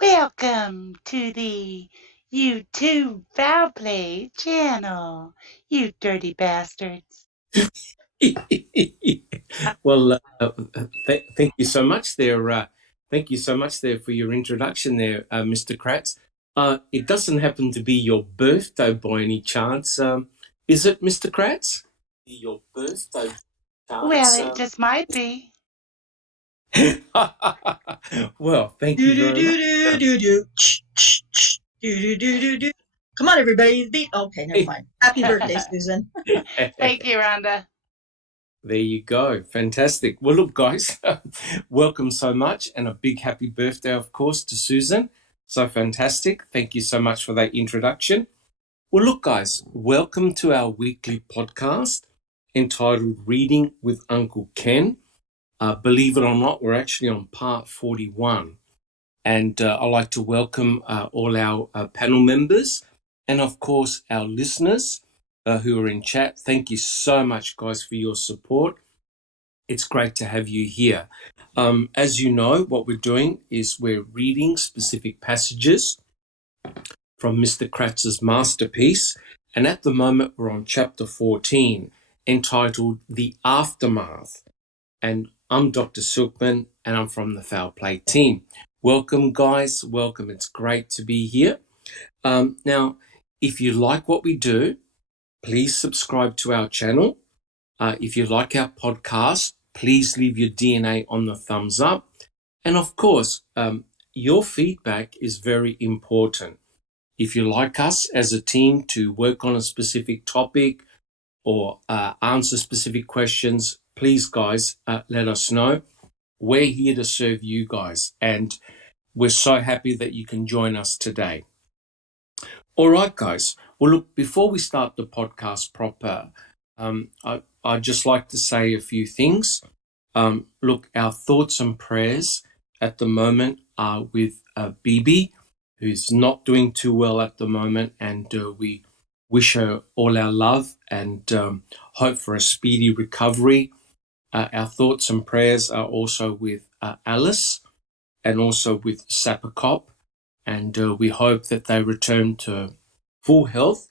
Welcome to the YouTube Foul Play channel, you dirty bastards. Well, thank you so much there. Thank you so much there for your introduction there, Mr. Kratz. It doesn't happen to be your birthday by any chance, is it, Mr. Kratz? Your birthday Well, chance? it just might be. Well, thank you very much. Come on, everybody. Okay, never mind. Happy birthday, Susan. Thank you, Rhonda. There you go. Fantastic. Well, look, guys, welcome so much, and a big happy birthday, of course, to Susan. So fantastic. Thank you so much for that introduction. Well, look, guys, welcome to our weekly podcast entitled Reading with Uncle Ken. Believe it or not, we're actually on part 41. And I'd like to welcome all our panel members and, of course, our listeners who are in chat. Thank you so much, guys, for your support. It's great to have you here. As you know, what we're doing is we're reading specific passages from Mr. Kratz's masterpiece. And at the moment, we're on chapter 14, entitled The Aftermath. And I'm Dr. Silkman, and I'm from the Foul Play team. Welcome, guys. Welcome. It's great to be here. Now, if you like what we do, please subscribe to our channel. If you like our podcast, please leave your DNA on the thumbs up. And of course, your feedback is very important. If you like us as a team to work on a specific topic or answer specific questions, please, guys, let us know. We're here to serve you guys, and we're so happy that you can join us today. All right, guys. Well, look, before we start the podcast proper, I'd just like to say a few things. Look, our thoughts and prayers at the moment are with Bibi, who's not doing too well at the moment, and we wish her all our love and hope for a speedy recovery. Our thoughts and prayers are also with Alice and also with Sapakop, and we hope that they return to full health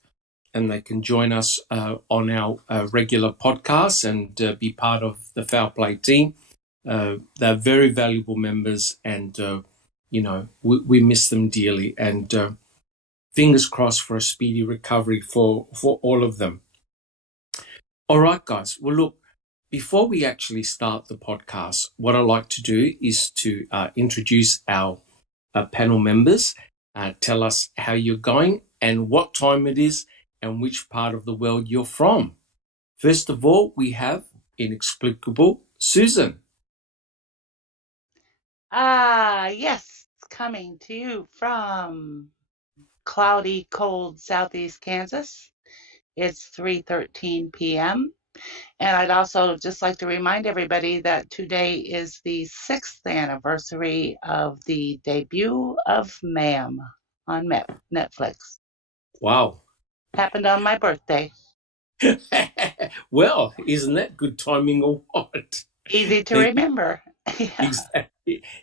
and they can join us on our regular podcasts and be part of the Foul Play team. They're very valuable members, and we miss them dearly, and fingers crossed for a speedy recovery for all of them. All right, guys. Well, look, before we actually start the podcast, what I'd like to do is to introduce our panel members, tell us how you're going and what time it is and which part of the world you're from. First of all, we have inexplicable Susan. Yes, coming to you from cloudy, cold southeast Kansas. It's 3:13 p.m. And I'd also just like to remind everybody that today is the 6th anniversary of the debut of Ma'am on Netflix. Wow. Happened on my birthday. Well, isn't that good timing or what? Easy to remember. Yeah.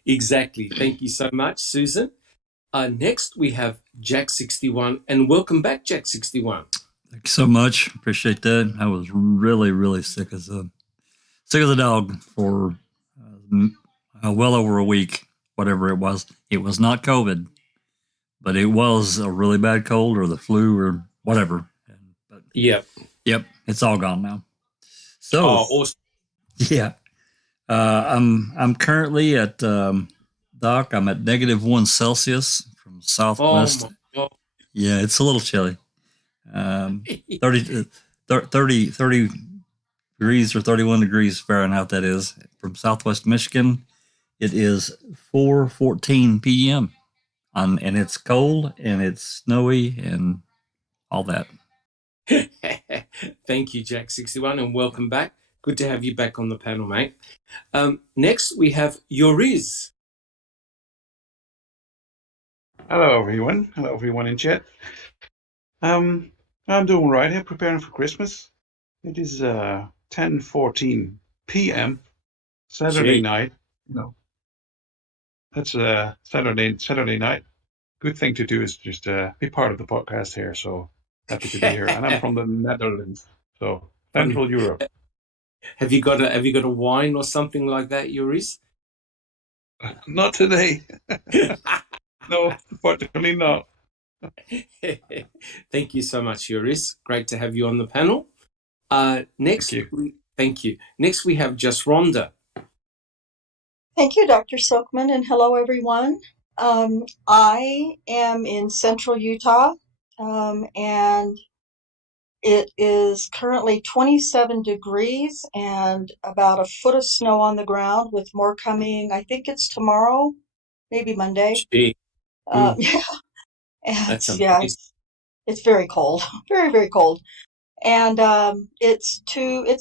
Exactly. Thank you so much, Susan. Next, we have Jack61, and welcome back, Jack61. Thanks so much. Appreciate that. I was really, really sick as a dog for well over a week, whatever it was. It was not COVID, but it was a really bad cold or the flu or whatever. But yep, it's all gone now. So, awesome. Yeah, I'm currently at Doc. I'm at -1 Celsius from Southwest. Oh, yeah, it's a little chilly. 30 degrees or 31 degrees Fahrenheit, that is, from Southwest Michigan. It is 4:14 p.m. And it's cold and it's snowy and all that. Thank you, Jack61, and welcome back. Good to have you back on the panel, mate. Next, we have Yoriz. Hello, everyone. Hello, everyone in chat. I'm doing right here, preparing for Christmas. It is 10:14 p.m. Saturday night. That's Saturday night. Good thing to do is just be part of the podcast here. So happy to be here, and I'm from the Netherlands, so Funny. Central Europe. Have you got a wine or something like that, Yuris? Not today. No, unfortunately not. Thank you so much, Yuris. Great to have you on the panel. Thank you. Thank you. Next, we have just Rhonda. Thank you, Dr. Silkman, and hello, everyone. I am in central Utah, and it is currently 27 degrees and about a foot of snow on the ground, with more coming. I think it's tomorrow, maybe Monday. Gee, Yeah, that's yeah, amazing. it's very cold, very, very cold. And it's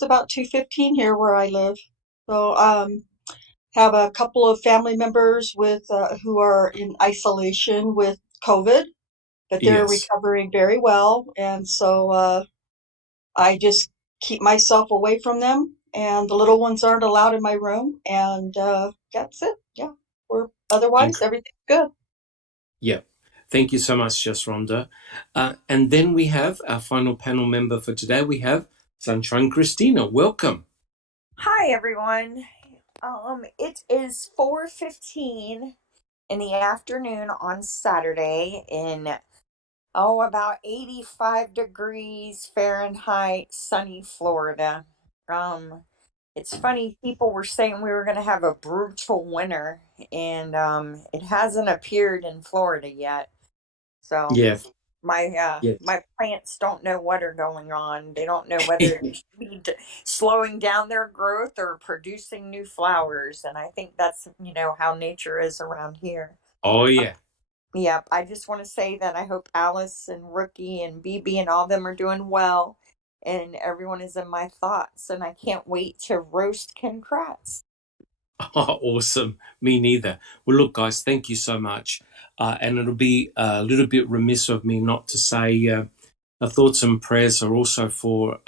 about 2:15 here where I live. So have a couple of family members with who are in isolation with COVID, but they're Yes. recovering very well. And so I just keep myself away from them, and the little ones aren't allowed in my room, and that's it. Yeah, otherwise everything's good. Yeah. Thank you so much, Just Rhonda. And then we have our final panel member for today. We have Sunshine Christina. Welcome. Hi, everyone. It is 4:15 in the afternoon on Saturday in about 85 degrees Fahrenheit, sunny Florida. It's funny, people were saying we were going to have a brutal winter, and it hasn't appeared in Florida yet. So Yes. my plants don't know what are going on. They don't know whether they should be slowing down their growth or producing new flowers. And I think that's how nature is around here. Oh, yeah. Yeah, I just want to say that I hope Alice and Rookie and BB and all of them are doing well, and everyone is in my thoughts. And I can't wait to roast Ken Kratz. Oh, awesome. Me neither. Well, look, guys, thank you so much. And it'll be a little bit remiss of me not to say our thoughts and prayers are also for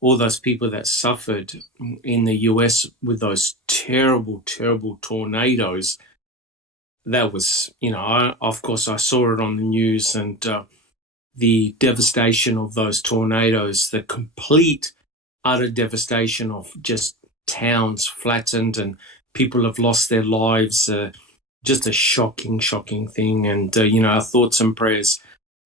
all those people that suffered in the US with those terrible, terrible tornadoes. That was, of course, I saw it on the news, and the devastation of those tornadoes, the complete, utter devastation of just towns flattened and people have lost their lives. Just a shocking, shocking thing. And, our thoughts and prayers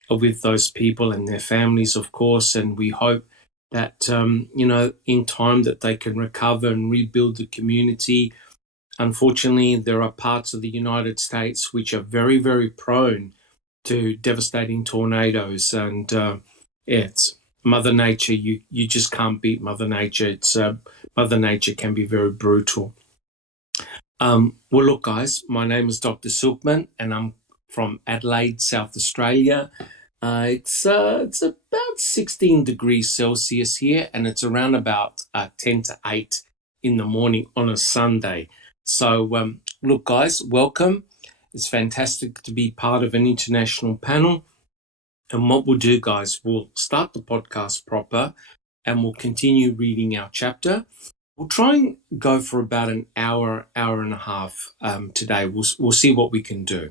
are with those people and their families, of course. And we hope that, in time that they can recover and rebuild the community. Unfortunately, there are parts of the United States which are very, very prone to devastating tornadoes. And it's Mother Nature. You just can't beat Mother Nature. Mother Nature can be very brutal. Well, look, guys, my name is Dr. Silkman, and I'm from Adelaide, South Australia. It's about 16 degrees Celsius here, and it's around about 10 to 8 in the morning on a Sunday. So, look, guys, welcome. It's fantastic to be part of an international panel. And what we'll do, guys, we'll start the podcast proper, and we'll continue reading our chapter. We'll try and go for about an hour and a half today. We'll see what we can do.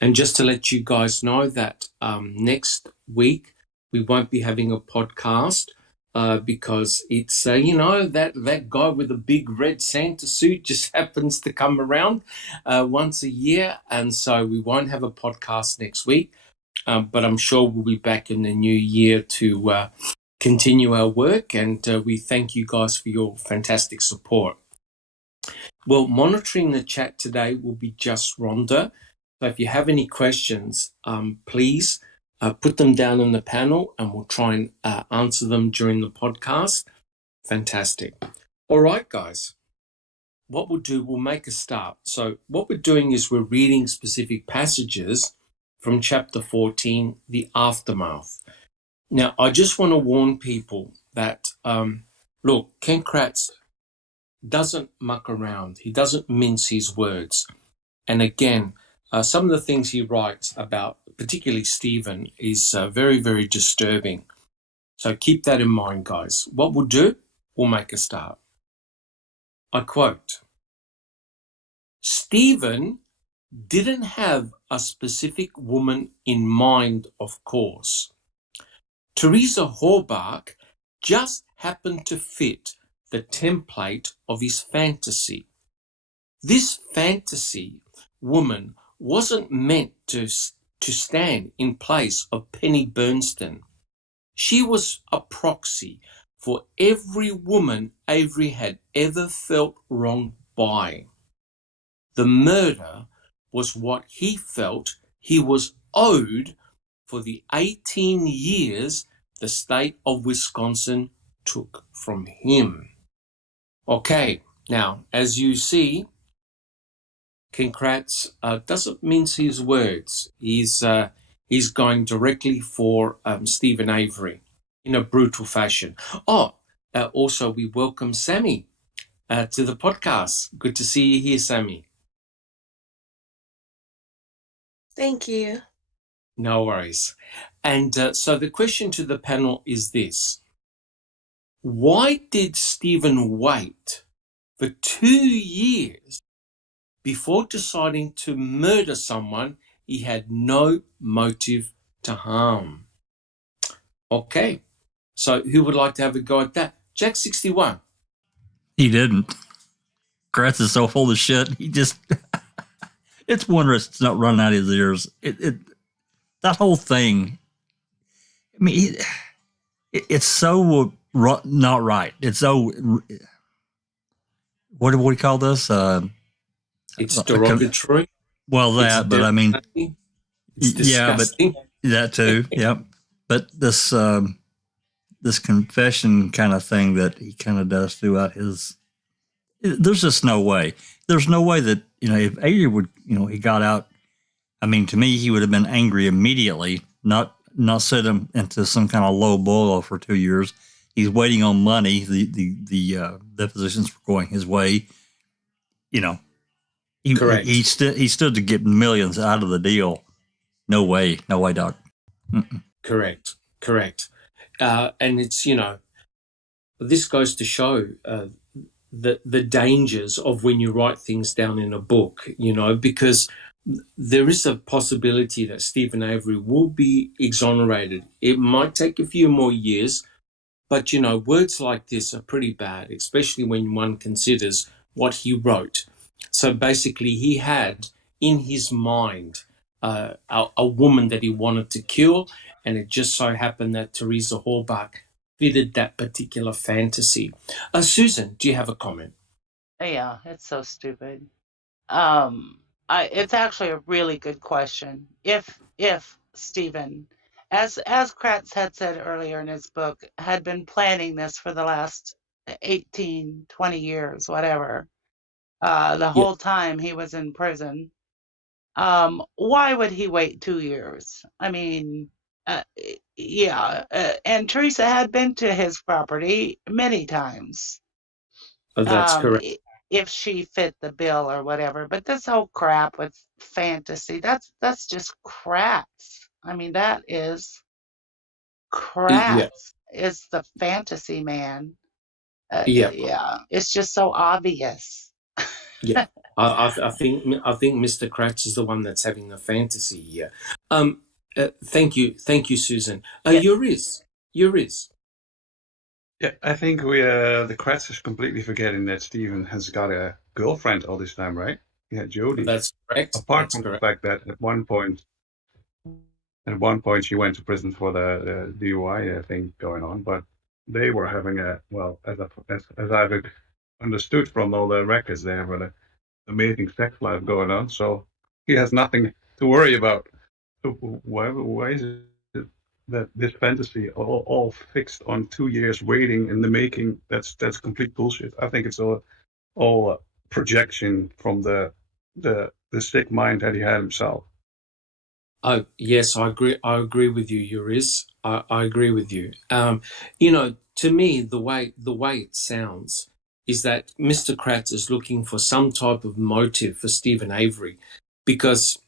And just to let you guys know that next week we won't be having a podcast because it's, that guy with the big red Santa suit just happens to come around once a year. And so we won't have a podcast next week. But I'm sure we'll be back in the new year to continue our work. And we thank you guys for your fantastic support. Well, monitoring the chat today will be just Rhonda. So if you have any questions, please put them down in the panel and we'll try and answer them during the podcast. Fantastic. All right, guys. What we'll do, we'll make a start. So what we're doing is we're reading specific passages from chapter 14, the aftermath. Now, I just want to warn people that, look, Ken Kratz doesn't muck around. He doesn't mince his words. And again, some of the things he writes about, particularly Stephen, is very, very disturbing. So keep that in mind, guys. What we'll do, we'll make a start. I quote, Stephen didn't have a specific woman in mind, of course. Teresa Horbach just happened to fit the template of his fantasy. This fantasy woman wasn't meant to stand in place of Penny Bernstein. She was a proxy for every woman Avery had ever felt wronged by. The murder was what he felt he was owed for the 18 years the state of Wisconsin took from him. Okay, now, as you see, Ken Kratz doesn't mince his words. He's going directly for Stephen Avery in a brutal fashion. Also, we welcome Sammy to the podcast. Good to see you here, Sammy. Thank you. No worries. And so the question to the panel is this. Why did Stephen wait for 2 years before deciding to murder someone he had no motive to harm? Okay, so who would like to have a go at that? Jack 61. He didn't. Kratz is so full of shit. He just, it's wondrous it's not running out of his ears. That whole thing, I mean, it's so not right. It's so, what do we call this? It's derogatory. Well, that, but I mean, it's disgusting. Yeah, but that too. Yep. But this confession kind of thing that he kind of does throughout his, there's just no way. There's no way that, if Avery would, he got out, I mean, to me, he would have been angry immediately, not set him into some kind of low boil for 2 years. He's waiting on money. The depositions were going his way. Correct. He stood to get millions out of the deal. No way, Doc. Mm-mm. Correct. And it's, this goes to show the dangers of when you write things down in a book, because there is a possibility that Stephen Avery will be exonerated. It might take a few more years, but, words like this are pretty bad, especially when one considers what he wrote. So basically he had in his mind a woman that he wanted to kill, and it just so happened that Teresa Horbach fitted that particular fantasy. Susan, do you have a comment? Yeah, it's so stupid. It's actually a really good question. If Stephen, as Kratz had said earlier in his book, had been planning this for the last 18, 20 years, whatever, the whole time he was in prison, why would he wait 2 years? I mean, and Teresa had been to his property many times. That's correct. If she fit the bill or whatever. But this whole crap with fantasy, that's just Kratz. I mean, that is Kratz is the fantasy man. It's just so obvious. Yeah, I think Mr. Kratz is the one that's having the fantasy here. Thank you, Susan. Yuris. Yeah, I think the Kratz is completely forgetting that Stephen has got a girlfriend all this time, right? Yeah, Jody. That's correct. Apart from the fact that at one point she went to prison for the DUI thing going on, but they were having as I've understood from all the records, they have an amazing sex life going on, so he has nothing to worry about. So why is it that this fantasy all fixed on 2 years waiting in the making? That's complete bullshit. I think it's all projection from the sick mind that he had himself. Oh yes, I agree with you, Yuris. I agree with you. To me, the way it sounds is that Mr. Kratz is looking for some type of motive for Stephen Avery, because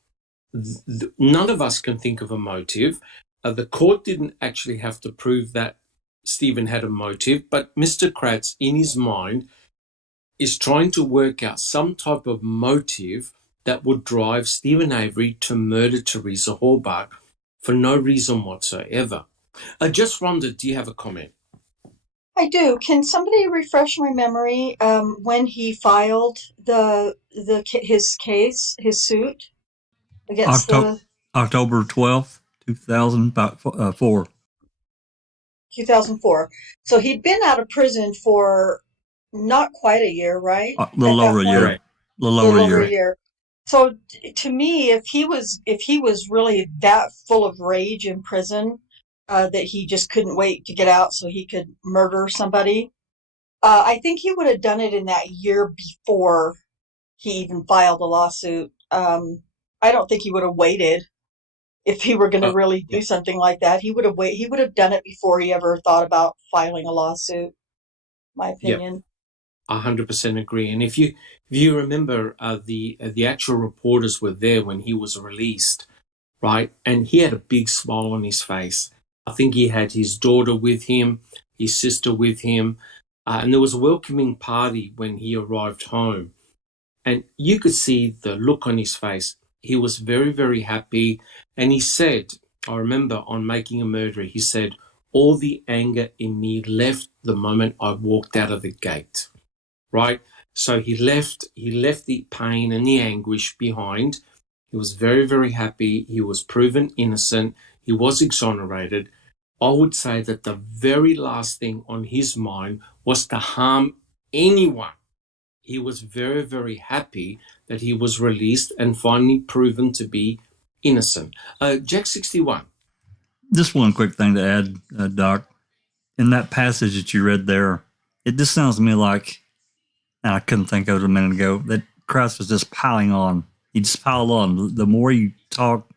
none of us can think of a motive. The court didn't actually have to prove that Stephen had a motive, but Mr. Kratz, in his mind, is trying to work out some type of motive that would drive Stephen Avery to murder Teresa Halbach for no reason whatsoever. Just Rhonda, do you have a comment? I do. Can somebody refresh my memory when he filed his case, his suit against the October 12th, 2004. 2004? So he'd been out of prison for not quite a year, right? A little At over that a point? year. Correct. Little over a year. So to me, if he was really that full of rage in prison, that he just couldn't wait to get out so he could murder somebody, I think he would have done it in that year before he even filed a lawsuit. I don't think he would have waited if he were going to really Yeah. do something like that. He would have done it before he ever thought about filing a lawsuit. My opinion. 100% agree. And if you remember, the actual reporters were there when he was released, right? And he had a big smile on his face. I think he had his daughter with him, his sister with him, and there was a welcoming party when he arrived home. And you could see the look on his face. He was very, very happy. And he said, I remember on Making a Murderer, he said, all the anger in me left the moment I walked out of the gate. Right? So he left the pain and the anguish behind. He was very, very happy. He was proven innocent. He was exonerated. I would say that the very last thing on his mind was to harm anyone. He was very, very happy that he was released and finally proven to be innocent. Jack 61. Just one quick thing to add, Doc. In that passage that you read there, it just sounds to me like, and I couldn't think of it a minute ago, that Kratz was just piling on. He just piled on. The more you talk,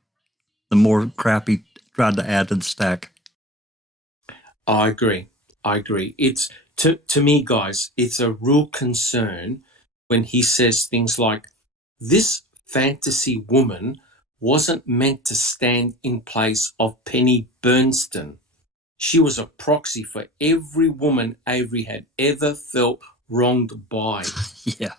the more crap he tried to add to the stack. I agree. It's to me, guys, it's a real concern when he says things like, this fantasy woman wasn't meant to stand in place of Penny Bernstein. She was a proxy for every woman Avery had ever felt wronged by. Yeah.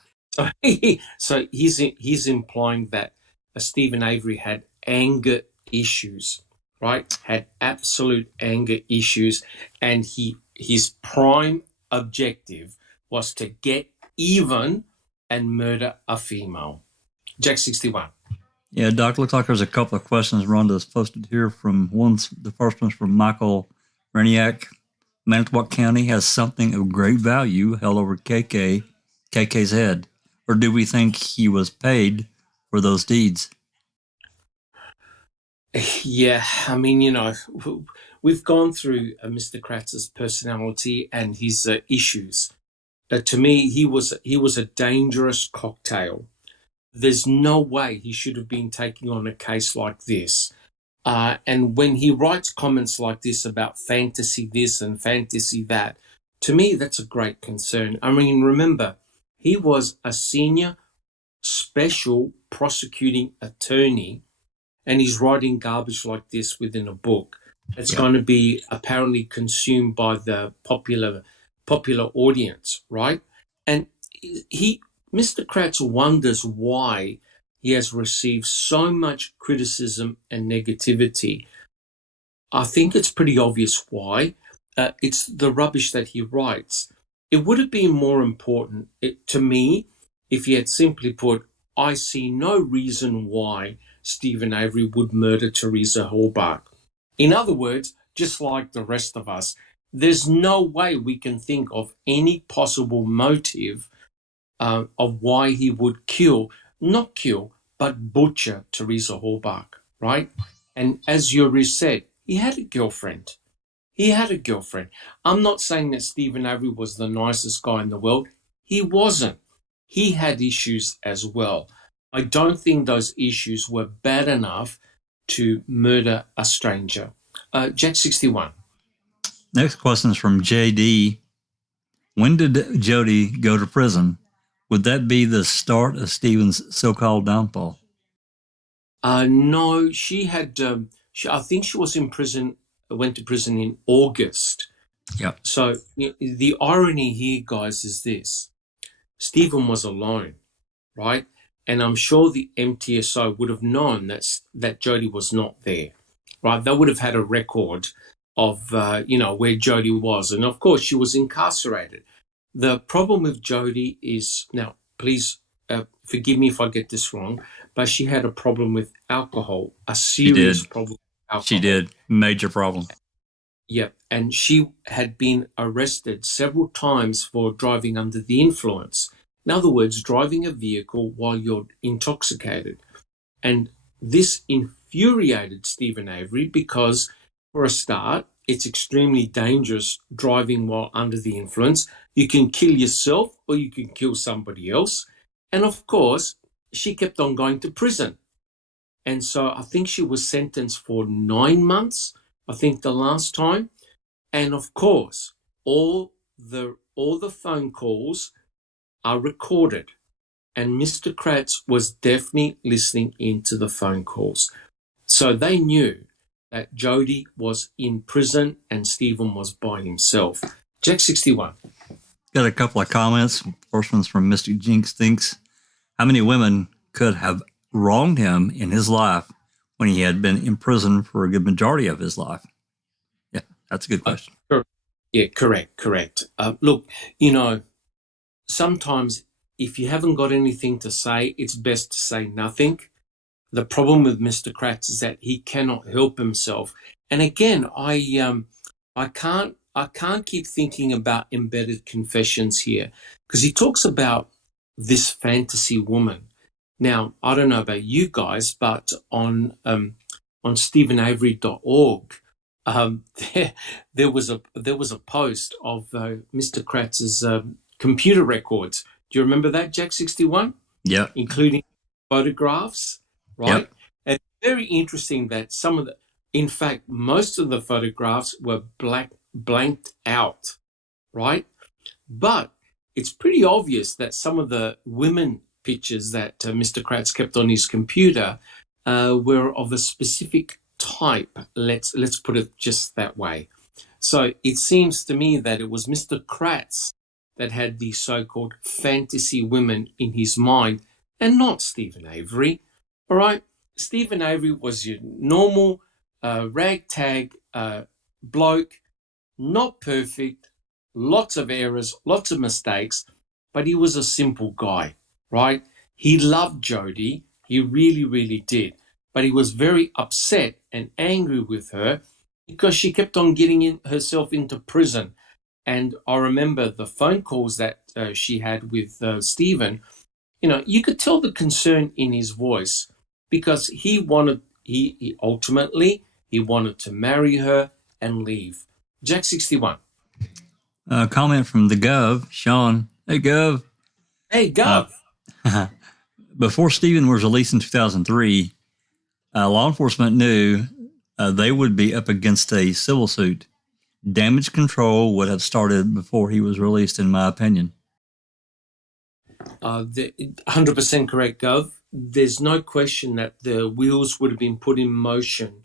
So he's implying that Stephen Avery had anger issues, right? Had absolute anger issues, and his prime objective was to get even and murder a female. Jack 61. Yeah, Doc, looks like there's a couple of questions Rhonda's posted here. The first one's from Michael Reniak. Manitowoc County has something of great value held over KK's head, or do we think he was paid for those deeds? Yeah, I mean, we've gone through Mr. Kratz's personality and his issues. To me, he was a dangerous cocktail. There's no way he should have been taking on a case like this. And when he writes comments like this about fantasy this and fantasy that, to me, that's a great concern. I mean, remember, he was a senior special prosecuting attorney, and he's writing garbage like this within a book. It's going to be apparently consumed by the popular audience, right? And Mr. Kratz wonders why he has received so much criticism and negativity. I think it's pretty obvious why. It's the rubbish that he writes. It would have been more important to me if he had simply put, I see no reason why Stephen Avery would murder Teresa Halbach. In other words, just like the rest of us, there's no way we can think of any possible motive of why he would not kill, but butcher Teresa Halbach, right? And as Yuri said, he had a girlfriend. I'm not saying that Stephen Avery was the nicest guy in the world. He wasn't. He had issues as well. I don't think those issues were bad enough to murder a stranger. Jack 61. Next question is from JD. When did Jody go to prison? Would that be the start of Stephen's so-called downfall? No, she had. I think she was in prison. Went to prison in August. Yep. So the irony here, guys, is this: Stephen was alone, right? And I'm sure the MTSO would have known that Jody was not there, right? They would have had a record of, where Jody was. And of course, she was incarcerated. The problem with Jody is, now, please forgive me if I get this wrong, but she had a problem with alcohol, a serious problem with alcohol. She did. Major problem. Yeah, and she had been arrested several times for driving under the influence. In other words, driving a vehicle while you're intoxicated. And this infuriated Stephen Avery because, for a start, it's extremely dangerous driving while under the influence. You can kill yourself or you can kill somebody else. And of course, she kept on going to prison. And so I think she was sentenced for 9 months, I think the last time. And of course, all the phone calls are recorded. And Mr. Kratz was definitely listening into the phone calls. So they knew that Jody was in prison and Stephen was by himself. Jack 61. Got a couple of comments. First one's from Mr. Jinx thinks, how many women could have wronged him in his life when he had been in prison for a good majority of his life? Yeah, that's a good question. Yeah, correct. Look, sometimes if you haven't got anything to say, it's best to say nothing. The problem with Mr. Kratz is that he cannot help himself. And again, I can't keep thinking about embedded confessions here, because he talks about this fantasy woman. Now, I don't know about you guys, but on stephenavery.org, there was a post of Mr. Kratz's computer records. Do you remember that, Jack 61? Yeah. Including photographs, right? Yep. And very interesting that in fact, most of the photographs were blanked out, right? But it's pretty obvious that some of the women pictures that Mr. Kratz kept on his computer were of a specific type. Let's put it just that way. So it seems to me that it was Mr. Kratz that had these so-called fantasy women in his mind, and not Stephen Avery. All right, Stephen Avery was your normal ragtag bloke, not perfect, lots of errors, lots of mistakes, but he was a simple guy, right? He loved Jody, he really, really did, but he was very upset and angry with her because she kept on getting herself into prison. And I remember the phone calls that she had with Stephen. You could tell the concern in his voice because he ultimately wanted to marry her and leave. Jack 61. Comment from the Gov, Sean. Hey, Gov. Hey, Gov. Before Stephen was released in 2003, law enforcement knew they would be up against a civil suit. Damage control would have started before he was released, in my opinion. 100% correct, Gov. There's no question that the wheels would have been put in motion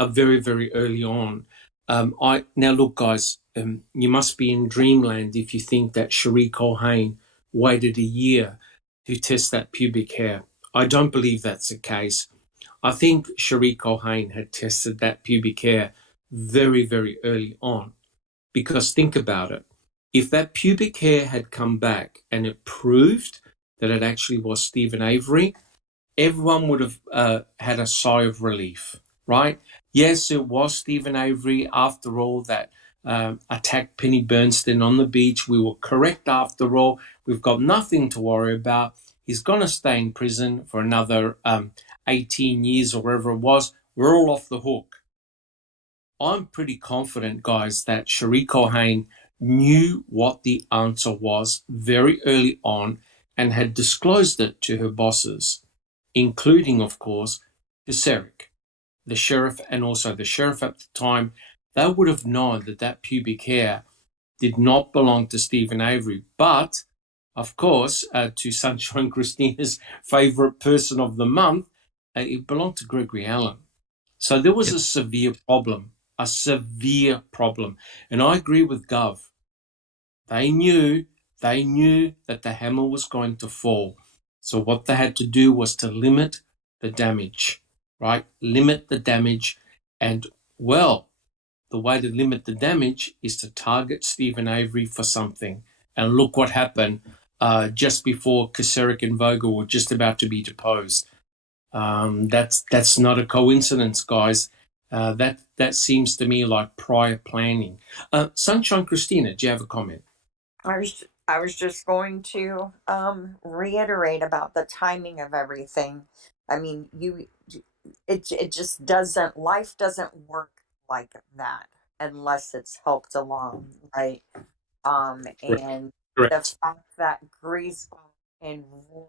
very, very early on. Now, look, guys, you must be in dreamland if you think that Cherie Colhane waited a year to test that pubic hair. I don't believe that's the case. I think Cherie Colhane had tested that pubic hair very, very early on, because think about it. If that pubic hair had come back and it proved that it actually was Stephen Avery, everyone would have had a sigh of relief, right? Yes, it was Stephen Avery, after all, that attacked Penny Bernstein on the beach. We were correct after all. We've got nothing to worry about. He's going to stay in prison for another 18 years or whatever it was. We're all off the hook. I'm pretty confident, guys, that Cherie Colhane knew what the answer was very early on and had disclosed it to her bosses, including, of course, to Seric, the sheriff, and also the sheriff at the time. They would have known that pubic hair did not belong to Stephen Avery, but, of course, to Sunshine Christina's favourite person of the month, it belonged to Gregory Allen. So there was a severe problem. And I agree with Gov. They knew that the hammer was going to fall. So what they had to do was to limit the damage, right? Limit the damage. And, well, the way to limit the damage is to target Stephen Avery for something. And look what happened just before Kacerik and Vogel were just about to be deposed. That's not a coincidence, guys. That seems to me like prior planning. Sunshine Christina, do you have a comment? I was just going to reiterate about the timing of everything. I mean, it just doesn't, life doesn't work like that unless it's helped along, right? And the Correct. fact that Griesbach and Rohr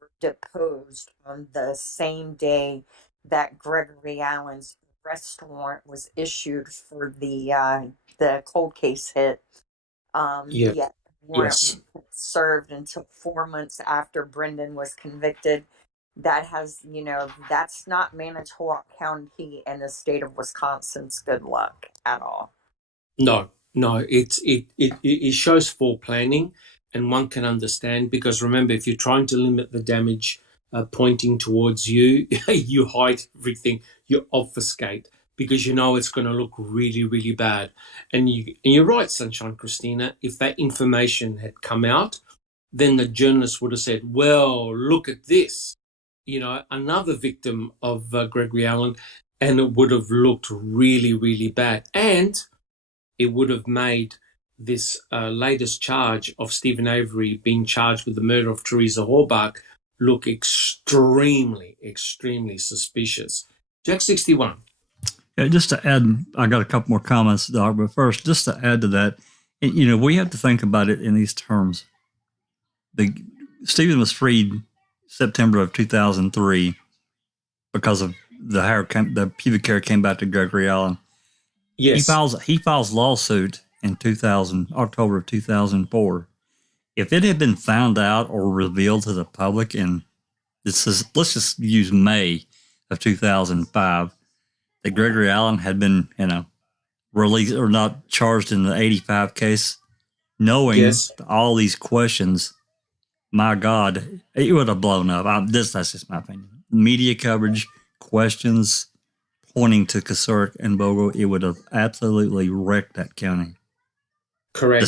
were deposed on the same day that Gregory Allen's arrest warrant was issued for the cold case hit, Yeah. yet the warrant Yes. wasn't served until 4 months after Brendan was convicted. That has, that's not Manitowoc County and the state of Wisconsin's good luck at all. No. It shows planning, and one can understand, because remember, if you're trying to limit the damage pointing towards you, you hide everything, you obfuscate, because you know it's going to look really, really bad. And you're right, Sunshine Christina. If that information had come out, then the journalist would have said, "Well, look at this," another victim of Gregory Allen, and it would have looked really, really bad, and it would have made this latest charge of Stephen Avery being charged with the murder of Teresa Horbach look extremely, extremely suspicious. Jack 61. Yeah, just to add, I got a couple more comments, Doc, but first, just to add to that, we have to think about it in these terms. Stephen was freed September of 2003 because of the pubic hair came back to Gregory Allen. Yes. He files lawsuit in October of 2004. If it had been found out or revealed to the public let's just use May of 2005, that Gregory Allen had been, released or not charged in the 85 case, knowing Yes. all these questions, my God, it would have blown up. That's just my opinion. Media coverage, questions pointing to Kacerik and Vogel, it would have absolutely wrecked that county. Correct.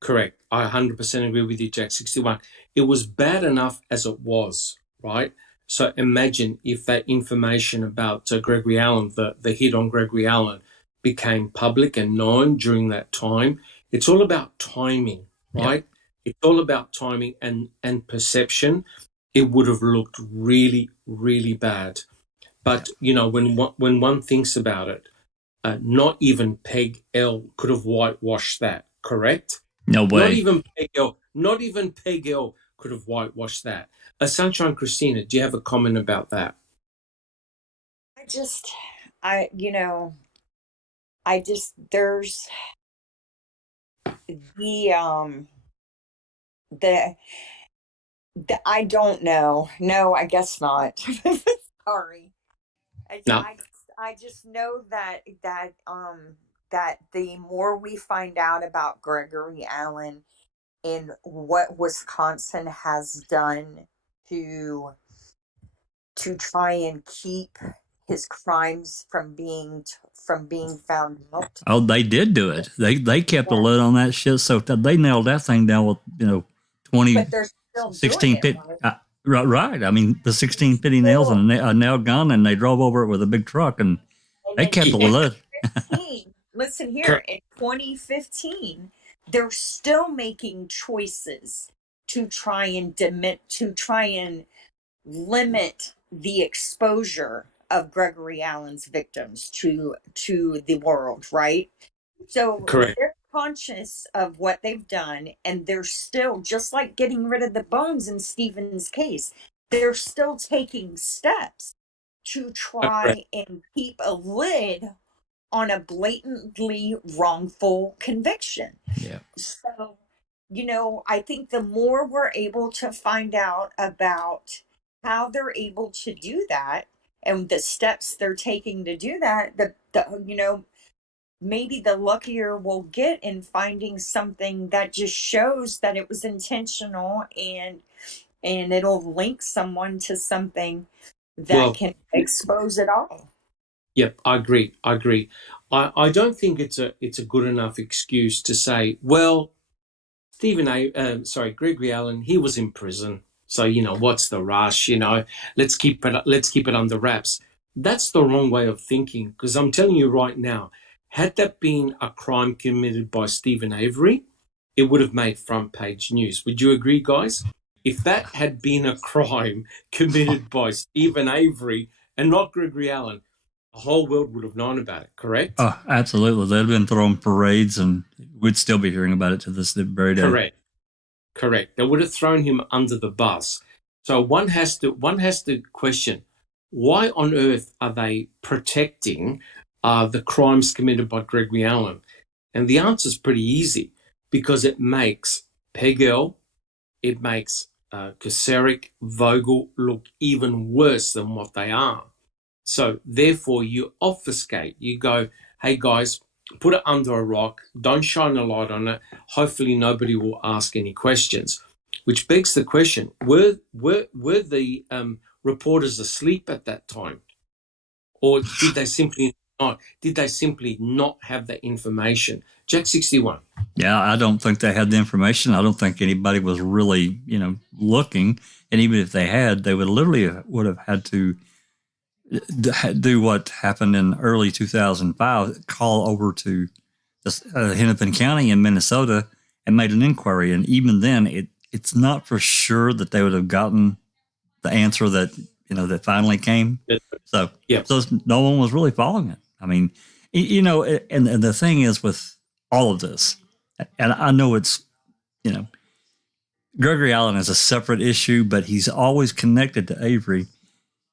Correct. I 100% agree with you, Jack 61. It was bad enough as it was, right? So imagine if that information about Gregory Allen, the hit on Gregory Allen, became public and known during that time. It's all about timing, right? Yep. It's all about timing and perception. It would have looked really, really bad. But, when one thinks about it, not even Peg L could have whitewashed that, correct? No way. Not even Peg L could have whitewashed that. Sunshine Christina, do you have a comment about that? There's I don't know. No, I guess not. Sorry. No. I just know that the more we find out about Gregory Allen and what Wisconsin has done to try and keep his crimes from being found out. Oh, they did do it. They kept a lid on that shit, so they nailed that thing down with 20, but they're still 16 doing it, right? Right. I mean, the 1650 nails and a nail gun, and they drove over it with a big truck, and they kept the lid. Listen here, in 2015, they're still making choices to try and limit the exposure of Gregory Allen's victims to the world, right? So correct. They're conscious of what they've done, and they're still, just like getting rid of the bones in Stephen's case, they're still taking steps to try and keep a lid on a blatantly wrongful conviction. Yeah. So, I think the more we're able to find out about how they're able to do that and the steps they're taking to do that, maybe the luckier we'll get in finding something that just shows that it was intentional, and it'll link someone to something that Well, can expose it all. yep, I agree. I don't think it's a good enough excuse to say, well, Gregory Allen, he was in prison, so what's the rush? Let's keep it under wraps. That's the wrong way of thinking, because I'm telling you right now, had that been a crime committed by Stephen Avery, it would have made front page news. Would you agree, guys? If that had been a crime committed by Stephen Avery and not Gregory Allen, the whole world would have known about it, correct? Oh, absolutely. They'd have been throwing parades, and we'd still be hearing about it to this very day. Correct. They would have thrown him under the bus. So one has to question, why on earth are they protecting the crimes committed by Gregory Allen? And the answer is pretty easy, because it makes Pegel, it makes Kosarik, Vogel look even worse than what they are. So therefore you obfuscate. You go, hey guys, put it under a rock. Don't shine a light on it. Hopefully nobody will ask any questions. Which begs the question, were the reporters asleep at that time? Or did they simply not have that information? Jack 61. Yeah, I don't think they had the information. I don't think anybody was really, looking. And even if they had, they would have had to do what happened in early 2005, call over to Hennepin County in Minnesota and made an inquiry. And even then, it's not for sure that they would have gotten the answer that, that finally came. So, yeah. So no one was really following it. I mean, and the thing is with all of this, and I know it's, Gregory Allen is a separate issue, but he's always connected to Avery.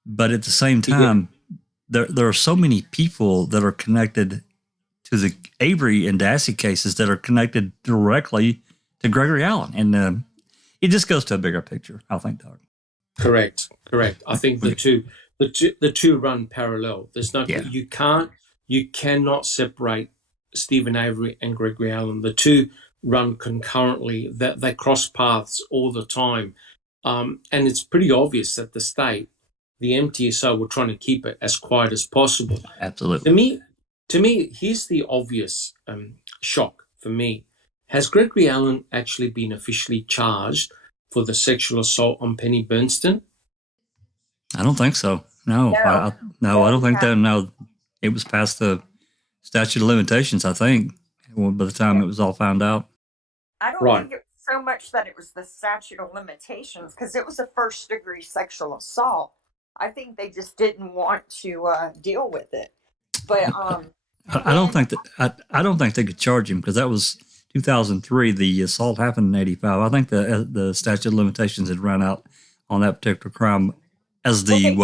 But at the same time, there are so many people that are connected to the Avery and Dassey cases that are connected directly to Gregory Allen. And it just goes to a bigger picture, I think, Doug. Correct. I think the two run parallel. There's no you cannot separate Stephen Avery and Gregory Allen. The two run concurrently. That they cross paths all the time, and it's pretty obvious that the state, the MTSO, were trying to keep it as quiet as possible. Absolutely. To me, here's the obvious shock for me. Has Gregory Allen actually been officially charged for the sexual assault on Penny Bernstein? I don't think so. No, I don't think that. No, it was past the statute of limitations, I think, by the time it was all found out. I don't think it was so much that it was the statute of limitations, because it was a first-degree sexual assault. I think they just didn't want to deal with it. But I don't think they could charge him, because that was 2003. The assault happened in 85. I think the statute of limitations had run out on that particular crime as they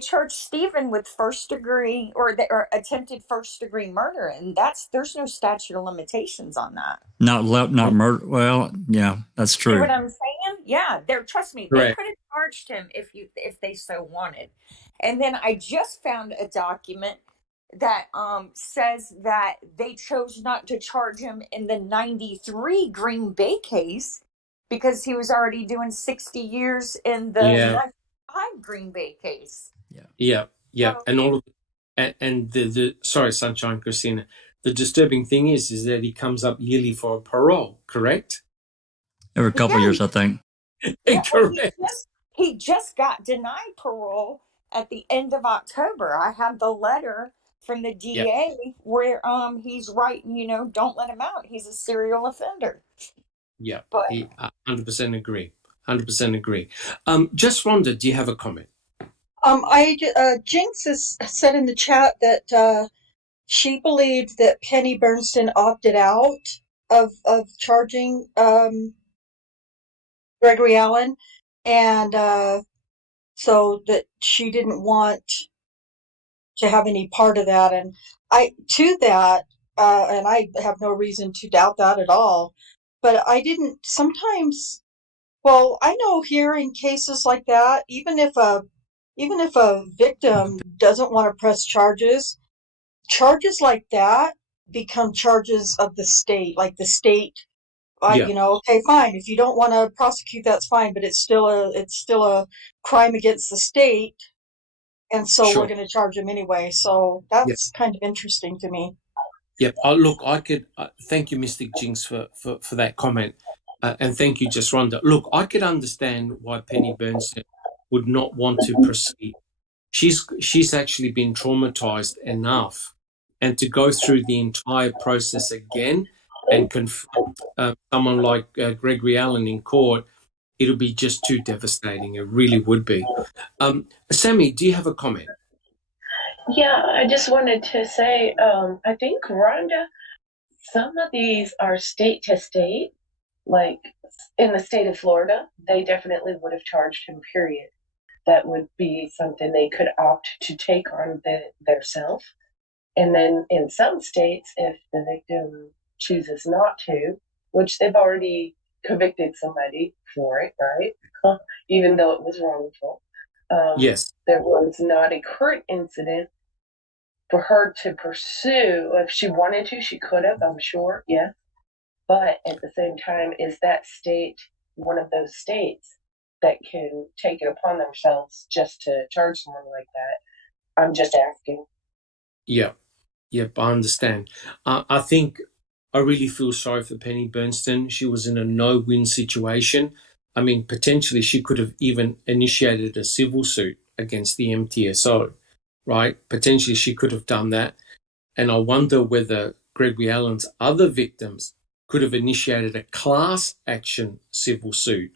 charged Stephen with first degree or attempted first degree murder, and there's no statute of limitations on that. Not murder. Well, yeah, that's true. You know what I'm saying? Yeah, trust me, Right. They could have charged him if they so wanted. And then I just found a document that says that they chose not to charge him in the 93 Green Bay case because he was already doing 60 years in the 95 Green Bay case. Yeah. And all of and the sorry, Sunshine Christina. The disturbing thing is that he comes up yearly for a parole, correct? Every couple of years, I think. Correct. He just got denied parole at the end of October. I have the letter from the DA where he's writing, don't let him out. He's a serial offender. Yeah, but 100% agree. 100% agree. Just Rhonda, do you have a comment? Jinx has said in the chat that she believed that Penny Bernstein opted out of charging Gregory Allen, and so that she didn't want to have any part of that. And I have no reason to doubt that at all. But I didn't sometimes. Well, I know here in cases like that, even if a victim doesn't want to press charges, charges like that become charges of the state, like the state. Yeah, Okay, fine. If you don't want to prosecute, that's fine, but it's still a crime against the state, and so we're sure. going to charge them anyway. So Yeah. that's kind of interesting to me. Yep. Look, I could thank you, Mystic Jinx, for that comment, and thank you, Just Rhonda. Look, I could understand why Penny Bernstein would not want to proceed. She's actually been traumatized enough, and to go through the entire process again and confront someone like Gregory Allen in court, it'll be just too devastating. It really would be. Sammy, do you have a comment? Yeah, I just wanted to say, I think Rhonda, some of these are state to state. Like in the state of Florida, they definitely would have charged him, period. That would be something they could opt to take on their self. And then in some states, if the victim chooses not to, which they've already convicted somebody for it, right? Even though it was wrongful. Yes. There was not a current incident for her to pursue. If she wanted to, she could have, I'm sure, yes. But at the same time, is that state one of those states that can take it upon themselves just to charge someone like that? I'm just asking. Yeah. Yep, I understand. I think I really feel sorry for Penny Bernstein. She was in a no-win situation. I mean, potentially she could have even initiated a civil suit against the MTSO, right? Potentially she could have done that. And I wonder whether Gregory Allen's other victims could have initiated a class action civil suit.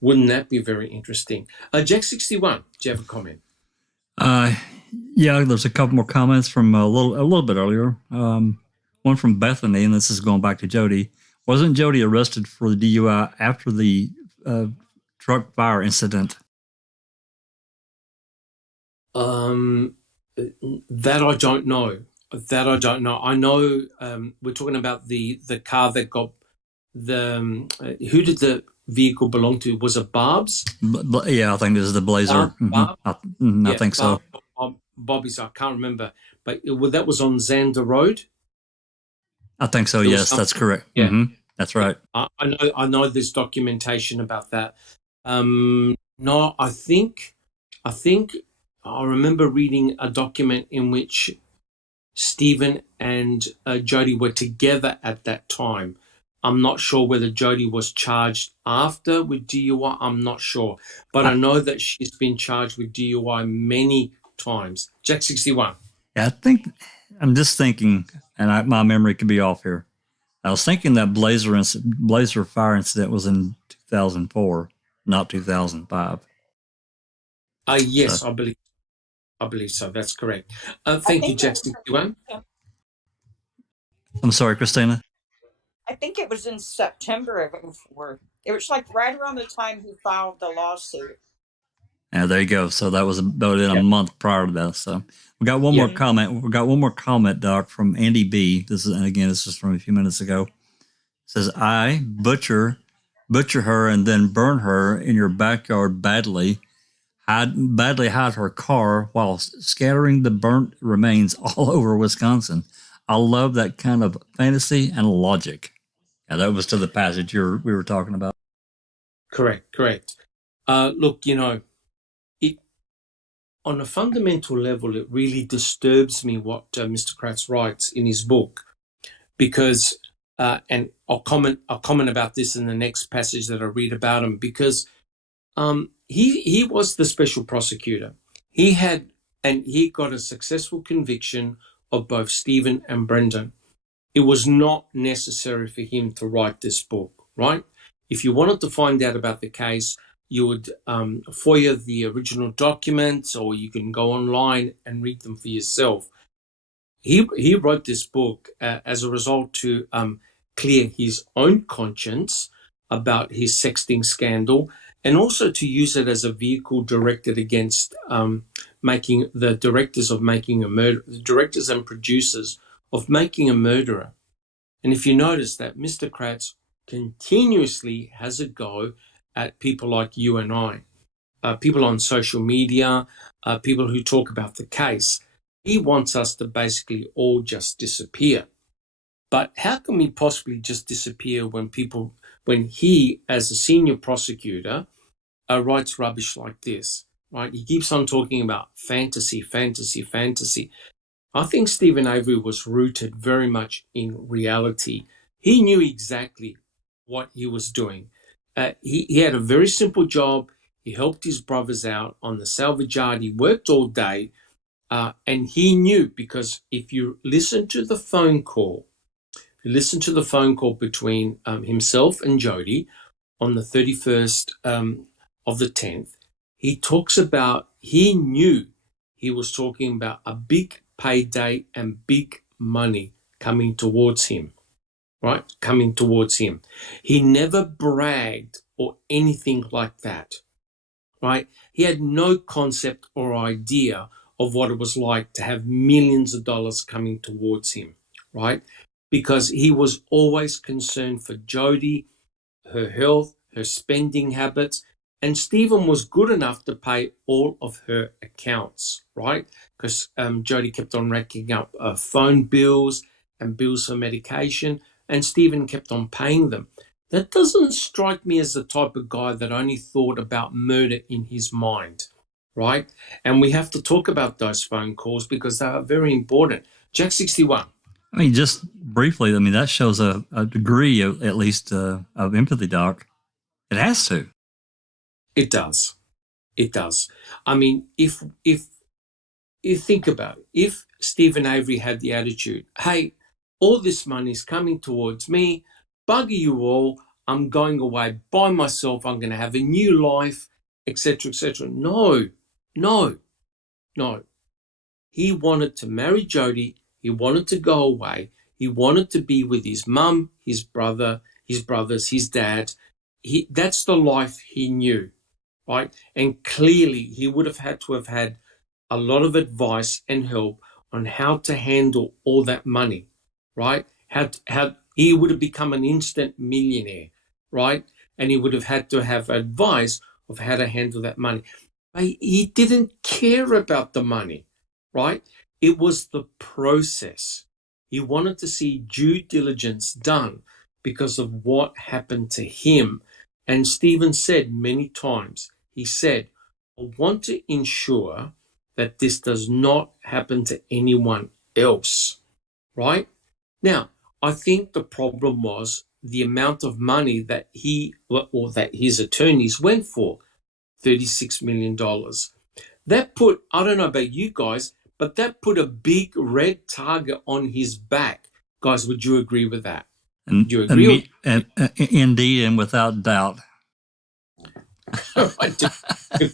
Wouldn't that be very interesting? Jack 61, do you have a comment? Yeah, there's a couple more comments from a little bit earlier. One from Bethany, and this is going back to Jody. Wasn't Jody arrested for the DUI after the truck fire incident? That I don't know. I know we're talking about the car that got the who did the vehicle belong to? Was it Barb's? Yeah, I think this is the Blazer. Barb? I think so. Bobby's, I can't remember, but that was on Xander Road. I think so. Yes, that's correct. Yeah, that's right. I know there's documentation about that. No, I think I remember reading a document in which Stephen and Jody were together at that time. I'm not sure whether Jody was charged after with DUI. I'm not sure. But I know that she's been charged with DUI many times. Jack 61. Yeah, I'm just thinking, and my memory could be off here. I was thinking that Blazer fire incident was in 2004, not 2005. Yes, so. I believe so. That's correct. Thank you, Jack 61. I'm sorry, Christina. I think it was in September of 2004. It was like right around the time he filed the lawsuit. Yeah, there you go. So that was about a month prior to that. So we got one more comment. We got one more comment, Doc, from Andy B. This is from a few minutes ago. It says, "I butcher her and then burn her in your backyard badly hide her car while scattering the burnt remains all over Wisconsin. I love that kind of fantasy and logic." Yeah, that was to the passage we were talking about. Correct. Look, on a fundamental level, it really disturbs me what Mr. Kratz writes in his book, because, and I'll comment about this in the next passage that I read about him, because he was the special prosecutor. He got a successful conviction of both Stephen and Brendan. It was not necessary for him to write this book, right? If you wanted to find out about the case, you would FOIA the original documents, or you can go online and read them for yourself. He wrote this book as a result to clear his own conscience about his sexting scandal, and also to use it as a vehicle directed against making the directors and producers of Making a Murderer. And if you notice that Mr. Kratz continuously has a go at people like you and I, people on social media, people who talk about the case. he wants us to basically all just disappear. But how can we possibly just disappear when he, as a senior prosecutor, writes rubbish like this, right? He keeps on talking about fantasy, fantasy, fantasy. I think Stephen Avery was rooted very much in reality. He knew exactly what he was doing. He had a very simple job. He helped his brothers out on the salvage yard. He worked all day. And he knew, because if you listen to the phone call between himself and Jody on the 31st of the 10th, he talks about, he knew he was talking about a big payday and big money coming towards him, right? Coming towards him. He never bragged or anything like that, right? He had no concept or idea of what it was like to have millions of dollars coming towards him, right? Because he was always concerned for Jody, her health, her spending habits, and Stephen was good enough to pay all of her accounts, right? Because Jody kept on racking up phone bills and bills for medication, and Stephen kept on paying them. That doesn't strike me as the type of guy that only thought about murder in his mind, right? And we have to talk about those phone calls because they are very important. Jack 61. I mean, just briefly, I mean, that shows a degree, at least, of empathy, Doc. It has to. It does. It does. I mean, if you think about it, if Stephen Avery had the attitude, hey, all this money is coming towards me, bugger you all, I'm going away by myself, I'm going to have a new life, etc., etc. No. He wanted to marry Jody. He wanted to go away. He wanted to be with his mum, his brother, his brothers, his dad. That's the life he knew, right? And clearly he would have had to have had a lot of advice and help on how to handle all that money, right? How he would have become an instant millionaire, right? And he would have had to have advice of how to handle that money. But he didn't care about the money, right? It was the process. He wanted to see due diligence done because of what happened to him. And Stephen said many times, he said, I want to ensure that this does not happen to anyone else, right? Now, I think the problem was the amount of money that that his attorneys went for, $36 million. That put, I don't know about you guys, but that put a big red target on his back. Guys, would you agree with that? And, Do you agree? Indeed, and without doubt. to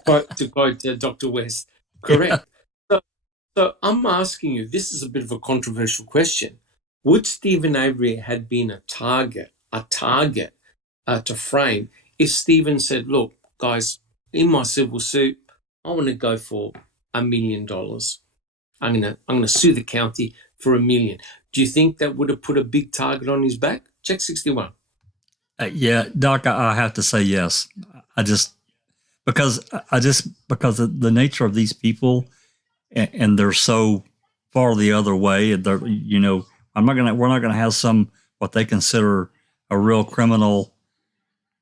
quote Dr. West, correct. So I'm asking you, this is a bit of a controversial question. Would Stephen Avery had been a target to frame if Stephen said, look, guys, in my civil suit, I want to go for $1 million. I'm gonna sue the county for $1 million. Do you think that would have put a big target on his back? Check 61. Yeah, Doc, I have to say yes. Because of the nature of these people, and they're so far the other way. We're not gonna have what they consider a real criminal,